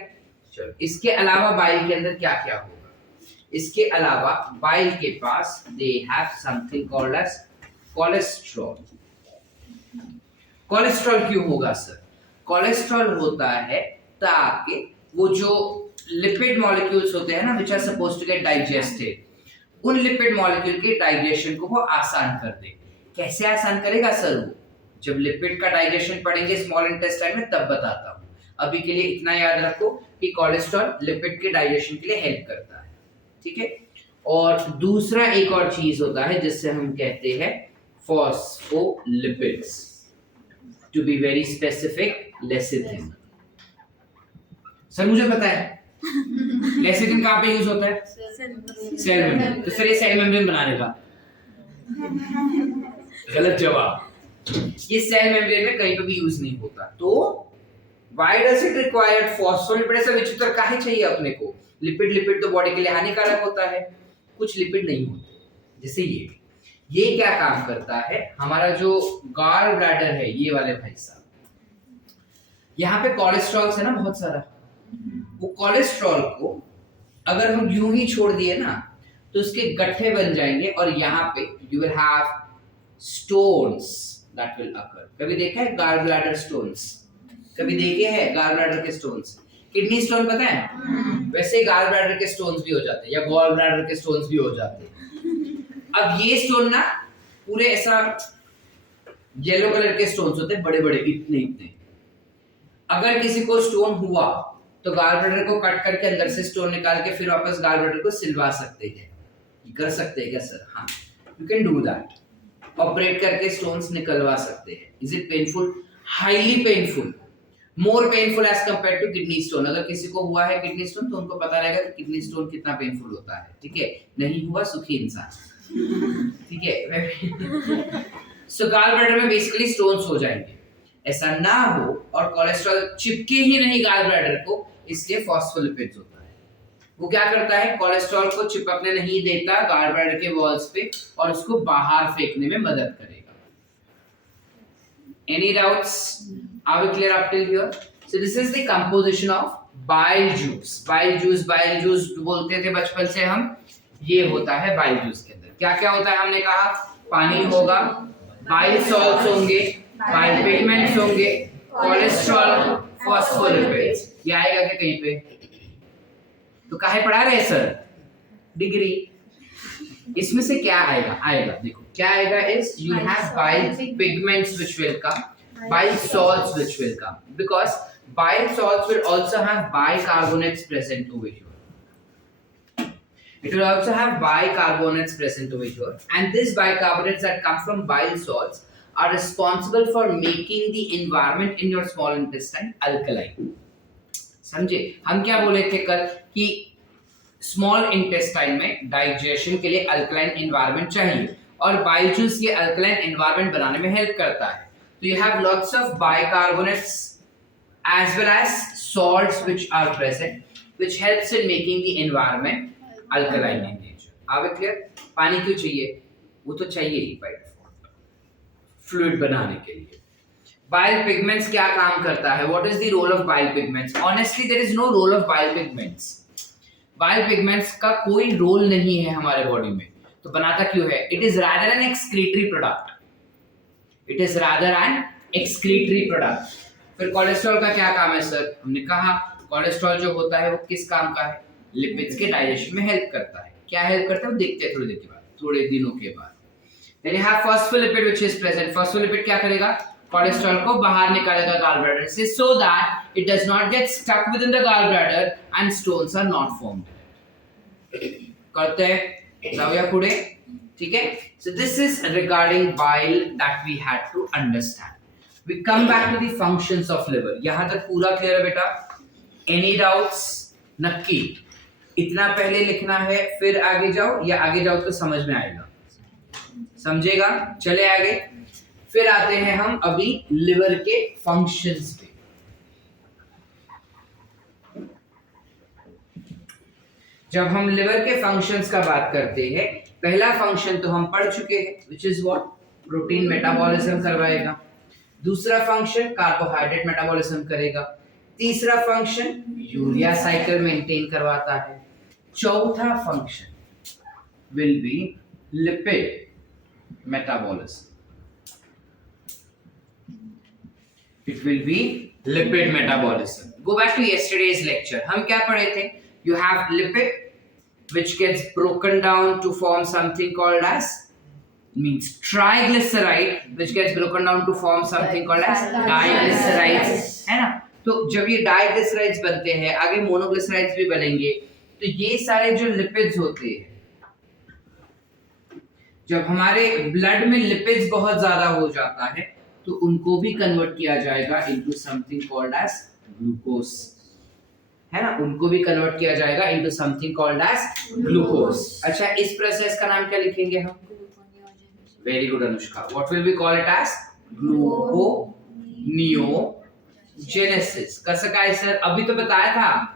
चलो, इसके अलावा बाइल के अंदर क्या क्या होगा? इसके अलावा बाइल के पास they have something called as cholesterol. Cholesterol क्यों होगा सर? कोलेस्ट्रॉल होता है ताकि वो जो लिपिड मॉलिक्यूल्स होते हैं ना, which are supposed to get digested, उन लिपिड मॉलिक्यूल के डाइजेशन को वो आसान कर दे। कैसे आसान करेगा सर? वो जब लिपिड का डाइजेशन पढ़ेंगे स्मॉल इंटेस्टाइन में तब बताता हूँ। अभी के लिए इतना याद रखो कि कोलेस्ट्रॉल लिपिड के डाइजेशन के लिए हेल्प करता है, ठीक है। और दूसरा एक और चीज होता है जिससे हम कहते हैं phospholipids, to be very specific lecithin. Sir मुझे पता है लेसिथिन कहाँ पे यूज होता है? Cell membrane. तो सर ये सेल मेम्ब्रेन बनाने का गलत जवाब। ये सेल मेम्ब्रेन में कहीं पे भी यूज नहीं होता। तो why does it require phospholipid? ऐसा विचित्र काहे चाहिए अपने को? लिपिड तो बॉडी के लिए हानिकारक होता है, कुछ लिपिड नहीं होते। जैसे ये क्या काम करता है? हमारा जो गॉल ब्लैडर है, ये वाले भाई साहब, यहाँ पे कोलेस्ट्रॉल है ना बहुत सारा। वो कोलेस्ट्रॉल को अगर हम यूं ही छोड़ दिए ना तो उसके गट्ठे बन जाएंगे और यहाँ पे you will have stones that will occur. कभी देखा है गॉल ब्लैडर स्टोन्स? कभी देखे हैं गॉल ब्लैडर के स्टोन्स? किडनी स्टोन पता है? वैसे गॉल ब्लैडर के स्टोन्स भी हो जाते हैं या गॉल ब्लैडर के स्टोन्स भी हो जाते हैं। अब ये स्टोन ना पूरे ऐसा येलो कलर के स्टोन्स होते हैं, बड़े बड़े इतने। अगर किसी को स्टोन हुआ तो गॉल ब्लैडर को कट करके अंदर से स्टोन निकाल के फिर वापस गॉल ब्लैडर को सिलवा सकते हैं। ये कर सकते हैं क्या सर? हाँ, you can do that. Operate करके स्टोन्स निकलवा सकते हैं। Is it painful? Highly painful, more painful as compare to kidney stone. अगर किसी को हुआ है किडनी स्टोन तो उनको पता रहेगा कि किडनी स्टोन कितना पेनफुल होता है, ठीक है। नहीं हुआ सुखी इंसान, ठीक है। सो गॉल ब्लैडर में बेसिकली स्टोन्स हो जाएंगे। ऐसा ना हो और कोलेस्ट्रॉल चिपके ही नहीं गॉल ब्लैडर को, इसलिए फॉस्फोलिपिड्स होता है। वो क्या करता है? कोलेस्ट्रॉल को चिपकने नहीं देता गॉल ब्लैडर के वॉल्स पे और उसको बाहर फेंकने में मदद करेगा। Any doubts? Are we clear up till here? So this is the composition of bile juice. Bile juice बोलते थे बचपन से हम। ये होता है bile juice के अंदर। क्या क्या होता है? हमने कहा पानी होगा, bile salts होंगे, bile pigments होंगे, कोलेस्ट्रॉल, फॉस्फोलिपिड्स। ये आएगा क्या कहीं पे? तो काहे पढ़ा रहे सर? डिग्री। इसमें से क्या आएगा देखो क्या आएगा is you have bile pigments which will come, bile salts which will come, because bile salts will also have bicarbonates present over here. It will also have bicarbonates present over here, and these bicarbonates that come from bile salts are responsible for making the environment in your small intestine alkaline. समझे? हम क्या बोले थे कल कि small intestine में digestion के लिए अल्कलाइन एनवायरनमेंट चाहिए और बाइल जूस ये अल्कलाइन एनवायरनमेंट बनाने में हेल्प करता है। तो you have lots of bicarbonates as well as salts which are present which helps in making the environment alkaline in nature. Are we clear? पानी क्यों चाहिए? वो तो चाहिए ही बाय डिफॉल्ट फ्लूइड बनाने के लिए। बाइल पिगमेंट्स क्या काम करता है? What is the role of bile pigments? Honestly there is no role of bile pigments. Bile pigments का कोई रोल नहीं है हमारे बॉडी में, तो बनाता क्यों है? It is rather an excretory product. It is rather an excretory product. फिर कोलेस्ट्रॉल का क्या काम है सर? हमने कहा कोलेस्ट्रॉल जो होता है वो किस काम का है? लिपिड्स के डाइजेशन में हेल्प करता है। क्या हेल्प करता है वो देखते हैं थोड़ी देर के बाद, थोड़े दिनों के बाद। Then you have phospholipid which is present. Phospholipid क्या करेगा? कोलेस्ट्रॉल को बाहर निकालेगा गॉल ब्लैडर से, so that it does not get stuck within the gallbladder and stones are not formed. करते हैं जाओ या पुढे, ठीक है। So this is regarding bile that we had to understand. We come back to the functions of liver. यहाँ तक पूरा क्लियर है बेटा? Any doubts? नक्की इतना पहले लिखना है फिर आगे जाओ, या आगे जाओ तो समझ में आएगा? समझेगा? चले आगे। फिर आते हैं हम अभी लिवर के फंक्शंस पे। जब हम लिवर के फंक्शंस का बात करते हैं, पहला फंक्शन तो हम पढ़ चुके हैं which is what? Protein metabolism करवाएगा। दूसरा फंक्शन कार्बोहाइड्रेट मेटाबॉलिज्म करेगा। तीसरा फंक्शन यूरिया साइकिल मेंटेन करवाता है। चौथा function will be lipid metabolism. It will be lipid metabolism. Go back to yesterday's lecture. हम क्या पढ़े थे? You have lipid which gets broken down to form something called as means triglyceride, which gets broken down to form something called as diglycerides, है ना? तो जब ये diglycerides बनते हैं, आगे मोनोग्लिसराइड्स भी बनेंगे। तो ये सारे जो लिपिड्स होते हैं, जब हमारे ब्लड में लिपिड्स बहुत ज्यादा हो जाता है तो उनको भी कन्वर्ट किया जाएगा into something called as glucose, है ना? उनको भी कन्वर्ट किया जाएगा into something called as glucose. अच्छा, इस प्रोसेस का नाम क्या लिखेंगे हम? Very good Anushka. What will we call it as? Gluconeogenesis. कर सका है सर? अभी तो बताया था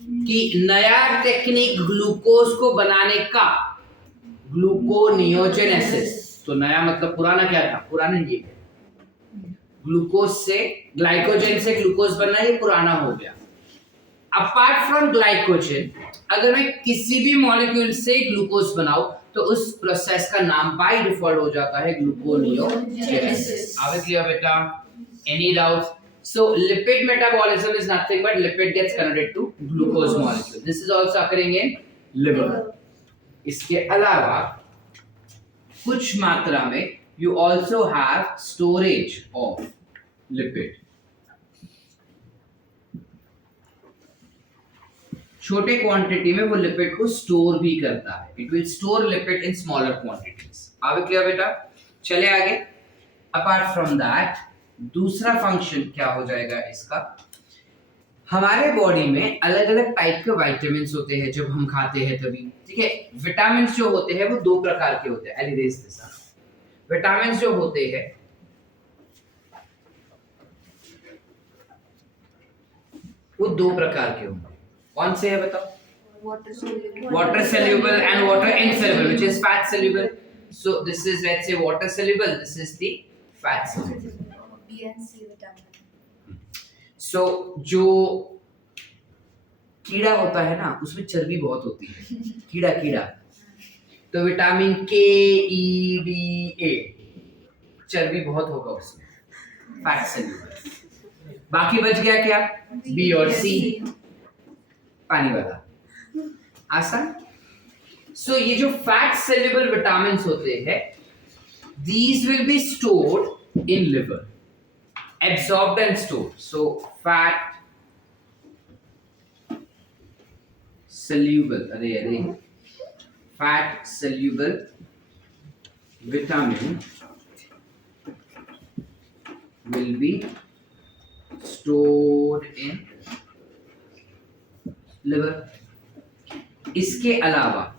कि नया टेक्निक ग्लूकोज को बनाने का, ग्लूकोनियोजेनेसिस। तो नया मतलब पुराना क्या था? पुराना ये ग्लूकोज से, ग्लाइकोजन से ग्लूकोज बनना, ये पुराना हो गया। अपार्ट फ्रॉम ग्लाइकोजन, अगर मैं किसी भी मॉलिक्यूल से ग्लूकोज बनाऊं तो उस प्रोसेस का नाम बाय डिफॉल्ट हो जाता है ग्लूकोनियोजेनेसिस। आगे क्लियर बेटा? Any doubts? So lipid metabolism is nothing but lipid gets converted to glucose molecule. This is also occurring in liver. इसके अलावा कुछ मात्रा में you also have storage of lipid. छोटे क्वांटिटी में वो लिपिड को स्टोर भी करता है। It will store lipid in smaller quantities. आगे क्लियर बेटा? चले आगे। Apart from that, दूसरा फंक्शन क्या हो जाएगा इसका? हमारे बॉडी में अलग अलग टाइप के विटामिन्स होते हैं जब हम खाते हैं तभी, ठीक है? विटामिन्स जो होते हैं वो दो प्रकार के होते हैं। एलिडेस दिशा विटामिन्स जो होते हैं वो दो प्रकार के होंगे। कौन से है बताओ? water soluble and water insoluble, which is fat soluble. So this is, let's say, water soluble, this is the fat soluble. B and C vitamin. So जो कीड़ा होता है ना उसमें चर्बी बहुत होती है। कीड़ा तो विटामिन के, ई, डी, ए, चर्बी बहुत होगा उसमें, फैट सॉल्युबल। बाकी बच गया क्या? बी और सी, पानी वाला। आसान। सो ये जो फैट सॉल्युबल विटामिन्स होते हैं, these will be stored in liver, absorbed and stored. So fat soluble, fat soluble vitamin will be stored in liver. इसके अलावा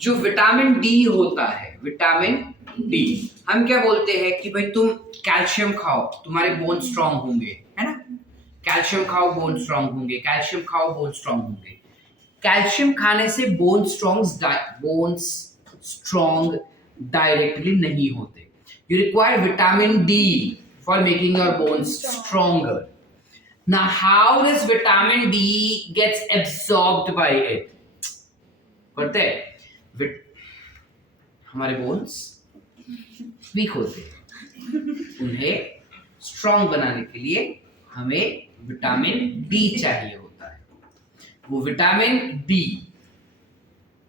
जो विटामिन डी होता है, विटामिन डी, हम क्या बोलते हैं कि भाई तुम कैल्शियम खाओ तुम्हारे बोन स्ट्रांग होंगे, है ना? कैल्शियम खाओ बोन स्ट्रांग होंगे, कैल्शियम खाओ बोन स्ट्रांग होंगे। कैल्शियम खाने से बोन्स स्ट्रांग डायरेक्टली नहीं होते। You require vitamin D for making your bones stronger. Now how does vitamin D gets absorbed by it? पता है, हमारे बोन्स वीक होते हैं, उन्हें स्ट्रॉन्ग बनाने के लिए हमें विटामिन डी चाहिए होता है। वो विटामिन डी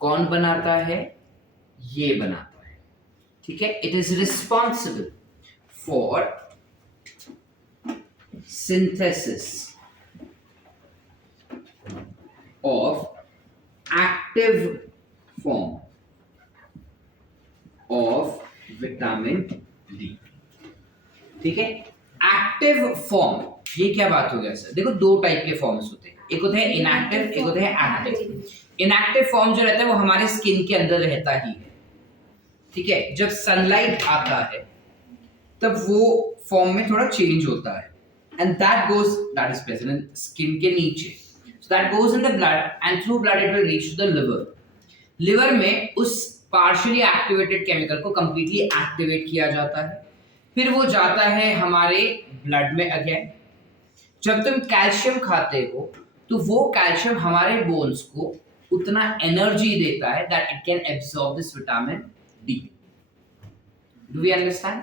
कौन बनाता है? ये बनाता है, ठीक है? It is responsible for synthesis of active form of vitamin D, ठीक है? एक्टिव फॉर्म, ये क्या बात हो गया सर? देखो दो टाइप के फॉर्म्स होते हैं, एक होते हैं इनएक्टिव, एक होते हैं एक्टिव। इनएक्टिव फॉर्म जो रहता है वो हमारे स्किन के अंदर रहता ही है, ठीक है? जब सनलाइट आता है तब वो फॉर्म में थोड़ा चेंज होता है, and that is present in skin के नीचे, so that goes in the blood and through blood it will reach to the liver. liver में उस partially activated chemical को completely activate किया जाता है, फिर वो जाता है हमारे blood में again। जब तुम कैल्शियम खाते हो तो वो कैल्शियम हमारे बोन्स को उतना एनर्जी देता है that it can absorb this vitamin D. Do we understand?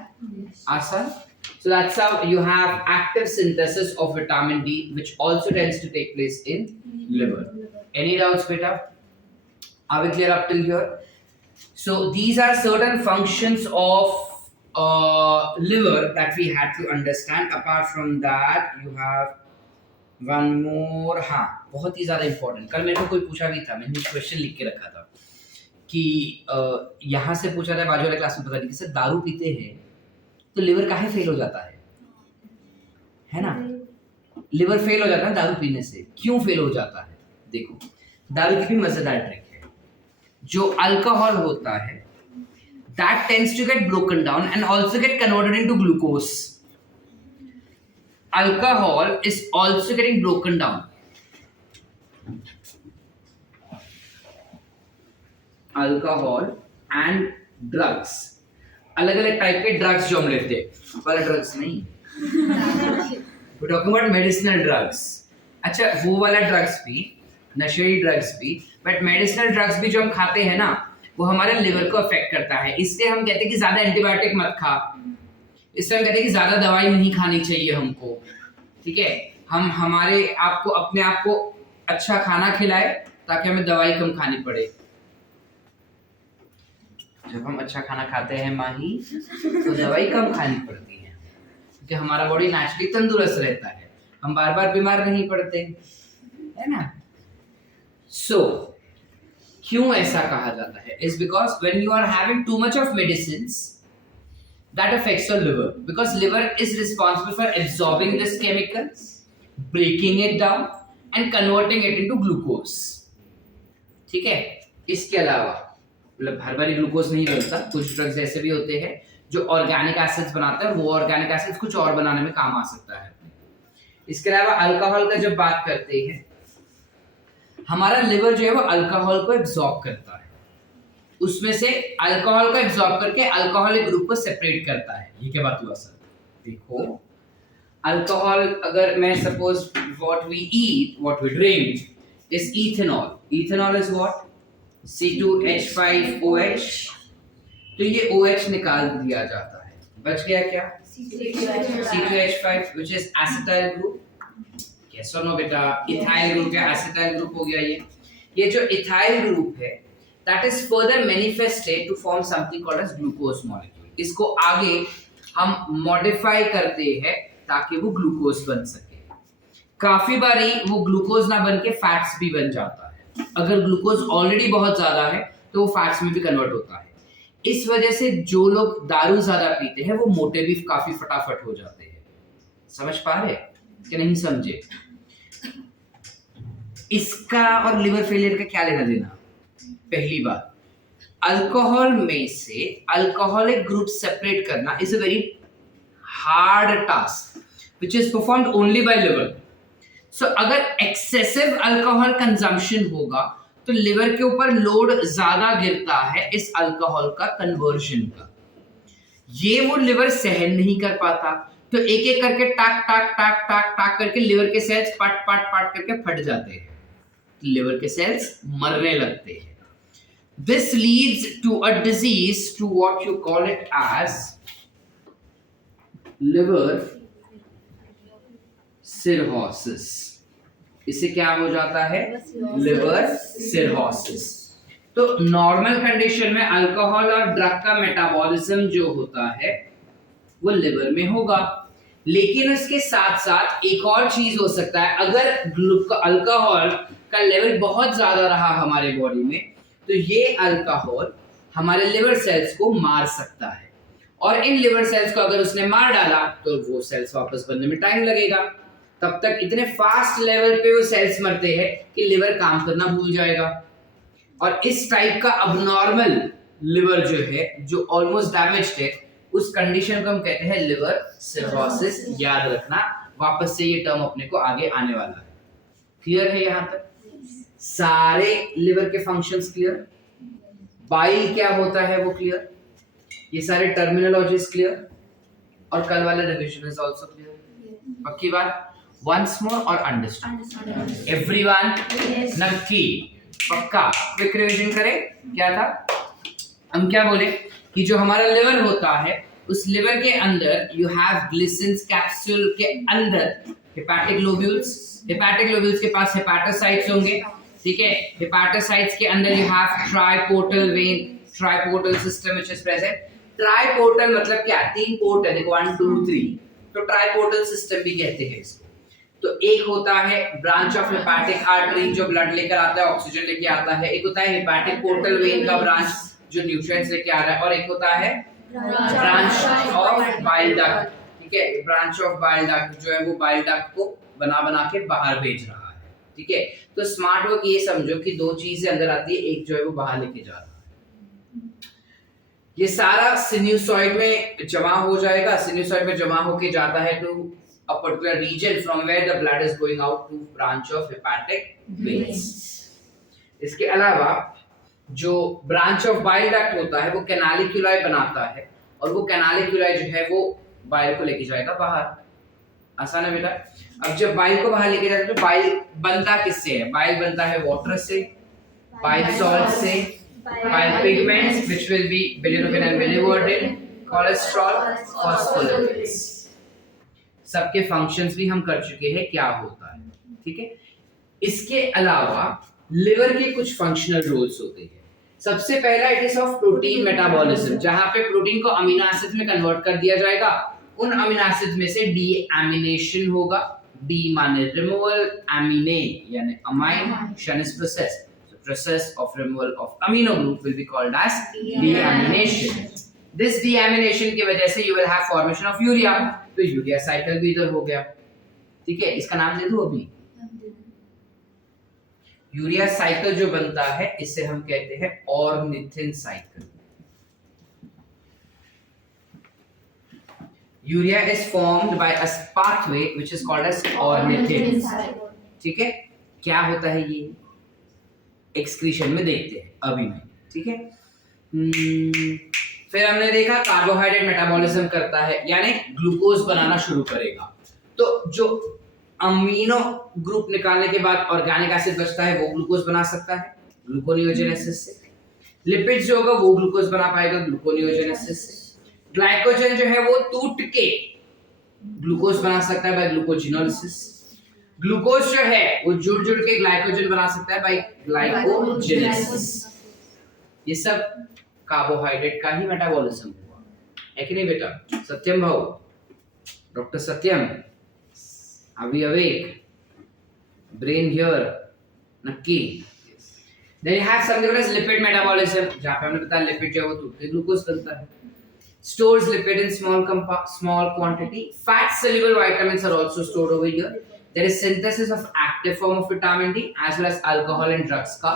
आसान? So that's how you have active synthesis of vitamin D, which also tends to take place in liver. Any doubts, beta? Are we clear up till here? So these are certain functions of liver that we had to understand. Apart from that, you have one more. हाँ, बहुत ही ज्यादा important. कल मेरे को कोई पूछा भी था, मैंने क्वेश्चन लिख के रखा था कि यहाँ से पूछा था, बाजू वाले क्लास में पता नहीं, सर दारू पीते हैं तो लिवर काहे फेल हो जाता है ना? लिवर फेल हो जाता है दारू पीने से. क्यों फेल हो जाता है? देखो, दारू की भी मजेदार ट्रिक है. जो अल्कोहल होता है that tends to get broken down and also get converted into glucose. Alcohol is also getting broken down. Alcohol and drugs. अलग अलग टाइप के ड्रग्स जो हम लेते हैं, वाला ड्रग्स नहीं, we're talking about medicinal drugs. अच्छा, वो वाला ड्रग्स भी, नशेड़ी ड्रग्स भी, बट मेडिसिनल ड्रग्स भी जो हम खाते हैं ना, वो हमारे लिवर को अफेक्ट करता है. इसलिए हम कहते हैं कि ज्यादा एंटीबायोटिक मत खा. इसलिए हम कहते हैं कि ज्यादा दवाई नहीं खानी चाहिए हमको. ठीक है, हम हमारे आपको अपने आप को अच्छा खाना खिलाए ताकि हमें दवाई कम खानी पड़े. जब हम अच्छा खाना खाते हैं माही, तो दवाई कम खानी पड़ती है क्योंकि हमारा बॉडी नेचुरली तंदुरुस्त रहता है, हम बार बार बीमार नहीं पड़ते, है ना? सो क्यों ऐसा कहा जाता है? Is because when you are having too much of medicines that affects your liver, because liver is responsible for absorbing this chemicals, breaking it down and converting it into glucose. ठीक है, इसके अलावा मतलब हर बार ग्लूकोज नहीं बनता. कुछ drugs ऐसे भी होते हैं जो ऑर्गेनिक एसिड्स बनाते हैं, वो ऑर्गेनिक एसिड्स कुछ और बनाने में काम आ सकता है. इसके अलावा अल्कोहल का जब बात करते हैं, हमारा लिवर जो है वो अल्कोहल को एब्जॉर्ब करता है. उसमें से अल्कोहल को एब्जॉर्ब करके अल्कोहलिक ग्रुप को सेपरेट करता है. ये क्या बात हुआ सर? देखो, अल्कोहल अगर मैं suppose what we eat, what we drink is ethanol. Ethanol is what? C2H5OH. तो ये OH निकाल दिया जाता है, बच गया क्या? C2H5 which is acetyl group. Yes or no बेटा? इथाइल ग्रुप या एसिटाइल ग्रुप हो गया. ये जो इथाइल ग्रुप है that is further manifested to form something called as glucose molecule. इसको आगे हम मॉडिफाई करते हैं ताकि वो ग्लूकोज बन सके. काफी बारी वो ग्लूकोज ना बन के फैट्स भी बन जाता है. अगर ग्लूकोज ऑलरेडी बहुत ज्यादा है तो वो फैट्स में भी कन्वर्ट होता है. इस वजह से जो लोग दारू ज्यादा पीते हैं वो मोटे भी काफी फटाफट हो जाते हैं. समझ पा रहे कि नहीं समझे? इसका और लिवर फेलियर का क्या लेना देना? पहली बात, अल्कोहल में से अल्कोहलिक ग्रुप सेपरेट करना is a very hard task which is performed only by liver. So अगर एक्सेसिव अल्कोहल कंजम्पशन होगा तो लिवर के ऊपर लोड ज्यादा गिरता है इस अल्कोहल का कन्वर्जन का. ये वो लिवर सहन नहीं कर पाता, तो एक एक करके टाक टाक टाक टाक टाक करके लिवर के सेल्स पाट पाट पाट करके फट जाते हैं. लिवर के सेल्स मरने लगते हैं. This leads to a disease, to what you call it as liver cirrhosis. इसे क्या हो जाता है? Liver cirrhosis. तो नॉर्मल कंडीशन में अल्कोहल और ड्रग का मेटाबॉलिज्म जो होता है वो लिवर में होगा, लेकिन इसके साथ साथ एक और चीज हो सकता है. अगर अल्कोहल का लेवल बहुत ज्यादा रहा हमारे बॉडी में तो ये अल्कोहल हमारे लिवर सेल्स को मार सकता है, और इन लिवर सेल्स को अगर उसने मार डाला तो वो सेल्स वापस बनने में टाइम लगेगा. तब तक इतने फास्ट लेवल पे वो सेल्स मरते हैं कि लिवर काम करना भूल जाएगा. और इस टाइप का अबनॉर्मल लिवर जो है, जो ऑलमोस्ट डैमेज्ड है, उस कंडीशन को हम कहते हैं लिवर सिरहोसिस. याद रखना, वापस से ये टर्म अपने को आगे आने वाला है. क्लियर है यहाँ तक? सारे लिवर के फंक्शंस क्लियर? बाइल क्या होता है वो क्लियर? ये सारे टर्मिनोलॉजीज क्लियर? और कल वाला रिवीजन इज आल्सो क्लियर? पक्की बात? वंस मोर और अंडरस्टैंड एवरीवन? नक्की पक्का? क्विक रिवीजन करें. क्या था? हम क्या बोले कि जो हमारा लिवर होता है उस लिवर के अंदर यू हैव ग्लिसन्स कैप्सूल के अंदर हेपाटिक लोब्यूल्स के पास हेपाटोसाइट्स होंगे, ठीक है। हेपाटोसाइट्स के अंदर you have triportal vein, triportal system which is present. Triportal मतलब क्या, 3 पोर्ट है देखो, 1 2 3, तो ट्राइपोर्टल सिस्टम भी कहते हैं इसको। तो एक होता है ब्रांच ऑफ हेपाटिक आर्टरी जो ब्लड लेकर आता है, ऑक्सीजन लेके आता है। एक होता है हेपाटिक पोर्टल वेन का ब्रांच जो न्यूट्रिएंट्स लेके आ रहा है, और एक होता है ब्रांच ऑफ बाइल डक्ट, ठीक है। ब्रांच ऑफ बाइल डक्ट जो है वो बाइल डक्ट को बना के बाहर भेज रहा है, ठीक है। तो स्मार्ट वर्क ये समझो कि 2 चीजें अंदर आती है, एक जो है वो बाहर लेके जा रहा है। ये सारा सिन्यूसॉइड में जमा हो जाएगा, सिन्यूसॉइड में जमा होके जाता है to a particular region from where the blood is going out to branch of hepatic veins. इसके अलावा जो ब्रांच ऑफ बाइल डक्ट होता है वो कैनालिक्यूलाई बनाता है, और वो कैनालिक्यूलाई जो है वो बाइल को लेके जाएगा बाहर। आसान है बेटा। अब जब बाइल को बाहर लेके जाते हैं तो बाइल बनता किससे है? बाइल बनता है वाटर से, बाइल सॉल्ट से, bile pigments which will be bilirubin and बिलिवर्डिन, cholesterol, phospholipids. सबके फंक्शंस भी हम कर चुके हैं क्या होता है, ठीक है। इसके अलावा लिवर के कुछ फंक्शनल रोल्स होते हैं। सबसे पहला it is of protein metabolism, जहां पे प्रोटीन को अमीनो एसिड में कन्वर्ट कर दिया जाएगा। उन अमीनो एसिड में से डीएमिनेशन होगा, डी माने रिमूवल, एमिने यानी amine is process, so process of removal of amino group will be called as deamination. This deamination की वजह से you will have formation of urea, तो यूरिया साइकिल भी इधर हो गया, ठीक है। इसका नाम दे दूं अभी, यूरिया साइकिल जो बनता है इसे हम कहते हैं ornithine cycle. Urea is formed by a pathway which is called as ornithine, ठीक है। क्या होता है ये एक्सक्रीशन में देखते हैं अभी में, ठीक है। फिर हमने देखा कार्बोहाइड्रेट मेटाबॉलिज्म करता है, यानी ग्लूकोज बनाना शुरू करेगा। तो जो अमीनो ग्रुप निकालने के बाद ऑर्गेनिक एसिड बचता है वो ग्लूकोज बना सकता है ग्लूकोनियोजेनेसिस से। लिपिड जो होगा वो ग्लूकोज बना पाएगा ग्लूकोनियोजेनेसिस से। ग्लाइकोजन जो है वो टूट के ग्लूकोज बना सकता है बाय ग्लूकोजिनोलिसिस। ग्लूकोज जो है वो जुड़ के ग्लाइकोजन बना सकता है बाय ग्लाइकोजेनेसिस। ये सब कार्बोहाइड्रेट का ही मेटाबॉलिज्म हुआ है कि नहीं बेटा? सत्यम भाऊ, डॉक्टर सत्यम, अभी अवेक, ब्रेन हियर, नक्की। Then you have something as lipid metabolism, जहां पे हमने बताया लिपिड जो है वो टूट के ग्लूकोज बनता है। Stores lipid in small quantity. Fat soluble vitamins are also stored over here. There is synthesis of active form of vitamin D as well as alcohol and drugs का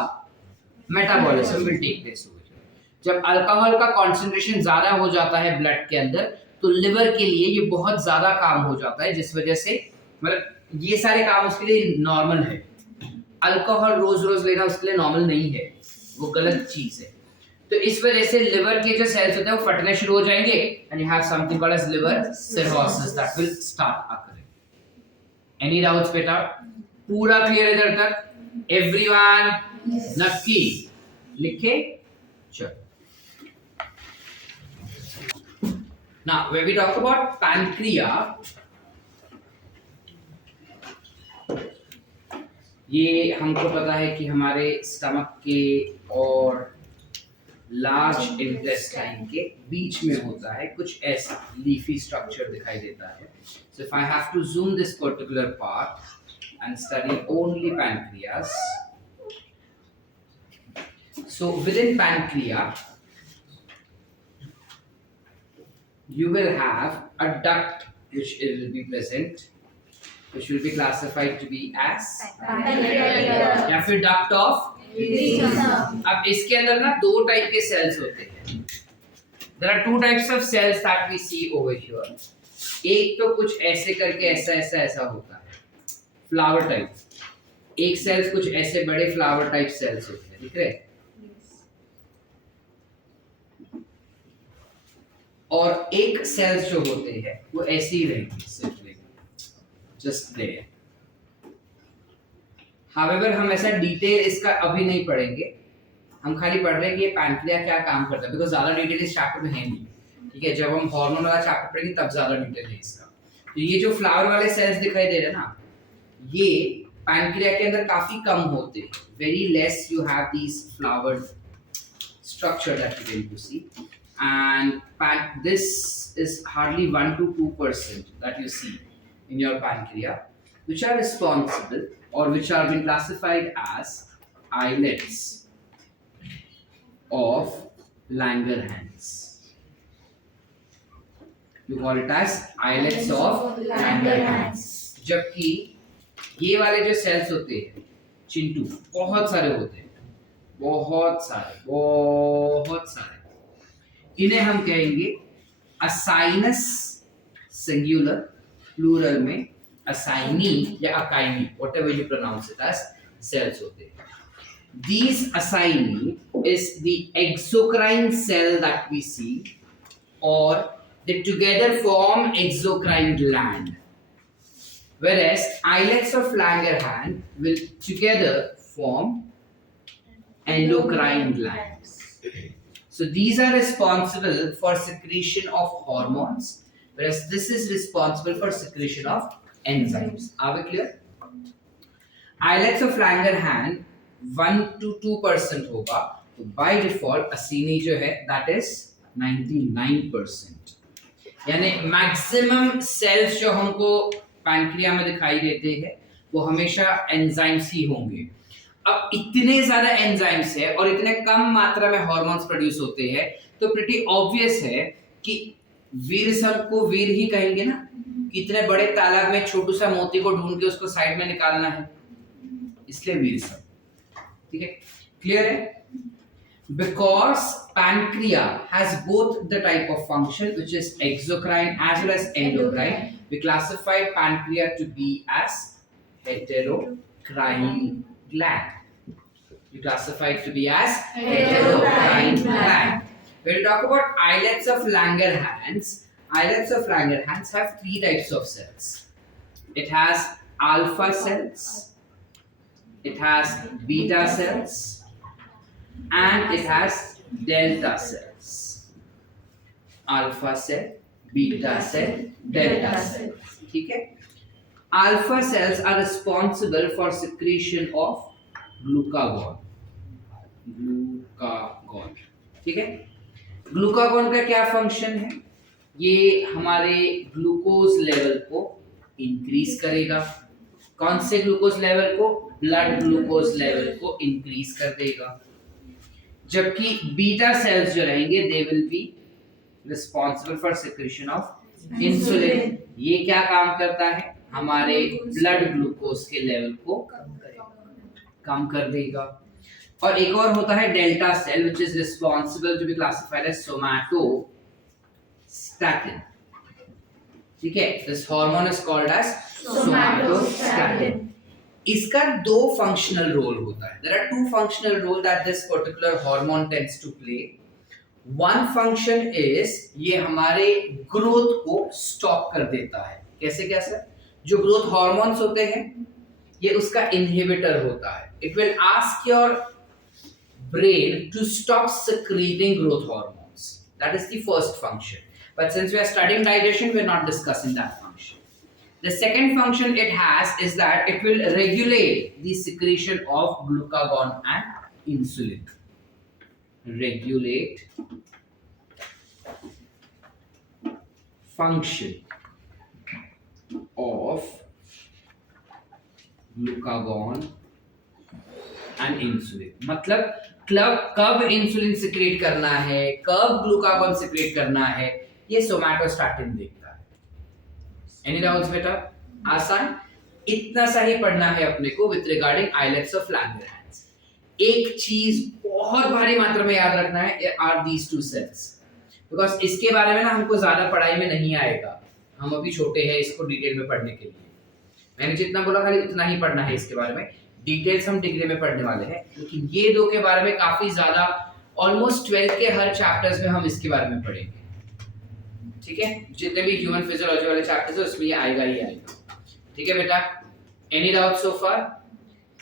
metabolism will take place over here. जब alcohol का concentration ज्यादा हो जाता है blood के अंदर तो लिवर के लिए ये बहुत ज्यादा काम हो जाता है, जिस वजह से मतलब ये सारे काम उसके लिए नॉर्मल है। अल्कोहल रोज लेना उसके लिए नॉर्मल नहीं है, वो गलत चीज है। तो इस वजह से लिवर के जो सेल्स होते हैं वो फटने शुरू हो जाएंगे and you have something called as liver cirrhosis that will start occurring. Any doubts बेटा? पूरा क्लियर इधर तक? एवरीवन नक्की लिखे? चलो। Now when we talk about pancreas, ये हमको पता है कि हमारे स्टमक के और लार्ज इंटेस्टाइन के बीच में होता है, कुछ ऐसा लीफी स्ट्रक्चर दिखाई देता है। So if I have to zoom this particular part and study only pancreas, so within pancreas you will have a duct which will be present, which will be classified to be as या फिर duct of Wilson. अब इसके अंदर ना 2 type के sales होते हैं। There are 2 types of cells that we see over here. एक तो कुछ ऐसे करके ऐसा होता है, फ्लावर टाइप। एक सेल्स कुछ ऐसे बड़े फ्लावर टाइप सेल्स होते हैं, दिख रहे? और एक सेल्स जो होते हैं वो ऐसे ही रहेंगे, सिर्फ जस्ट देयर। हाउएवर हम ऐसा डिटेल इसका अभी नहीं पढ़ेंगे, हम खाली पढ़ रहे हैं कि ये पैंक्रिया क्या काम करता है, बिकॉज ज्यादा डिटेल इस चैप्टर में है नहीं। ठीक है, जब हम हार्मोन वाला चैप्टर पढ़ेंगे तब ज्यादा डिटेल है इसका। तो ये जो फ्लावर वाले सेल्स दिखाई दे रहे हैं ना, ये पैनक्रिया के अंदर काफी कम होते हैं, very less you have these flower structure that you can see, and this is hardly 1 to 2% that you see in your pancreas, which are responsible or which are been classified as islets of Langerhans. You call it as islets of Langerhans. जबकि ये वाले जो sales होते हैं चिंटू, बहुत सारे होते हैं, बहुत सारे, इन्हें हम कहेंगे असाइनस, सिंगुलर, प्लूरल में असाइनी या acini, whatever you pronounce it as, cells होते हैं। These acyni is the exocrine cell that we see, or they together form exocrine gland, whereas islets of Langerhans will together form endocrine glands. So these are responsible for secretion of hormones, whereas this is responsible for secretion of enzymes. Are we clear? Islets of Langerhans 1 to 2% होगा, तो by default असीनी जो है that is 99%, यानी maximum sales जो हमको pancreas में दिखाई देते हैं वो हमेशा एंजाइम्स ही होंगे। अब इतने ज्यादा एंजाइम्स है और इतने कम मात्रा में हार्मोन्स प्रोड्यूस होते हैं, तो प्रीटी ऑब्वियस है कि वीर सब को वीर ही कहेंगे ना, कि इतने बड़े तालाब में छोटू सा मोती को ढूंढ के उसको साइड में निकालना है, इसलिए वीर सब। ठीक है, क्लियर है? Because pancreas has both the type of function which is exocrine as well as endocrine, we classify pancreas to be as heterocrine gland. We classify it to be as heterocrine gland. When we talk about islets of Langerhans have 3 types of cells. It has alpha cells, it has beta cells, and it has delta cells. Alpha cell, beta cell, delta cell. ठीक है? Alpha cells are responsible for secretion of glucagon. ठीक है? Glucagon का क्या function है? ये हमारे glucose level को इंक्रीज करेगा। कौन से ग्लूकोज लेवल को? ब्लड ग्लूकोज लेवल को इंक्रीज कर देगा। जबकि बीटा सेल्स जो रहेंगे they will be responsible for secretion of insulin. ये क्या काम करता है? हमारे ब्लड ग्लूकोज के लेवल को कम कर देगा। और एक और होता है delta cell which is responsible to be classified as somatostatin. ठीक है, this hormone is called as somatostatin. इसका 2 फंक्शनल रोल होता है। There are 2 functional role that this particular hormone tends to play. One function is ये हमारे growth को stop कर देता है। कैसे कैसे? जो ग्रोथ हार्मोन्स होते हैं ये उसका इनहिबिटर होता है। It will ask your brain to stop secreting growth hormones. That is the first function. But since we are studying digestion, we are not discussing that function. The second function it has is that it will regulate the secretion of glucagon and insulin. Regulate function of glucagon and insulin. मतलब कब insulin secrete करना है, कब glucagon secrete करना है, ये somatostatin देखता है। एनी डाउट्स बेटा? आसान, इतना सा ही पढ़ना है अपने को with regarding islets of Langerhans. एक चीज बहुत भारी मात्रा में याद रखना है, आर दीज 2 सेल्स, बिकॉज इसके बारे में ना हमको ज्यादा पढ़ाई में नहीं आएगा, हम अभी छोटे हैं इसको डिटेल में पढ़ने के लिए। मैंने जितना बोला खाली उतना ही पढ़ना है, इसके बारे में डिटेल्स हम डिग्री में पढ़ने वाले हैं, लेकिन ये 2 के बारे में काफी ज्यादा, ऑलमोस्ट 12th के हर चैप्टर्स में हम इसके बारे में पढ़ेंगे। ठीक है, जितने भी ह्यूमन फिजियोलॉजी वाले चैप्टर्स है उसमें ये आएगा ही आएगा। ठीक है बेटा? Any doubt so far?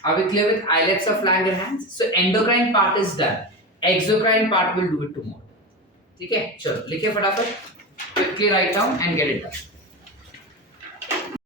Are we clear with islets of Langerhans? So endocrine part is done, exocrine part will do it tomorrow. ठीक है, चलो लिखे फटाफट, quickly write down and get it done.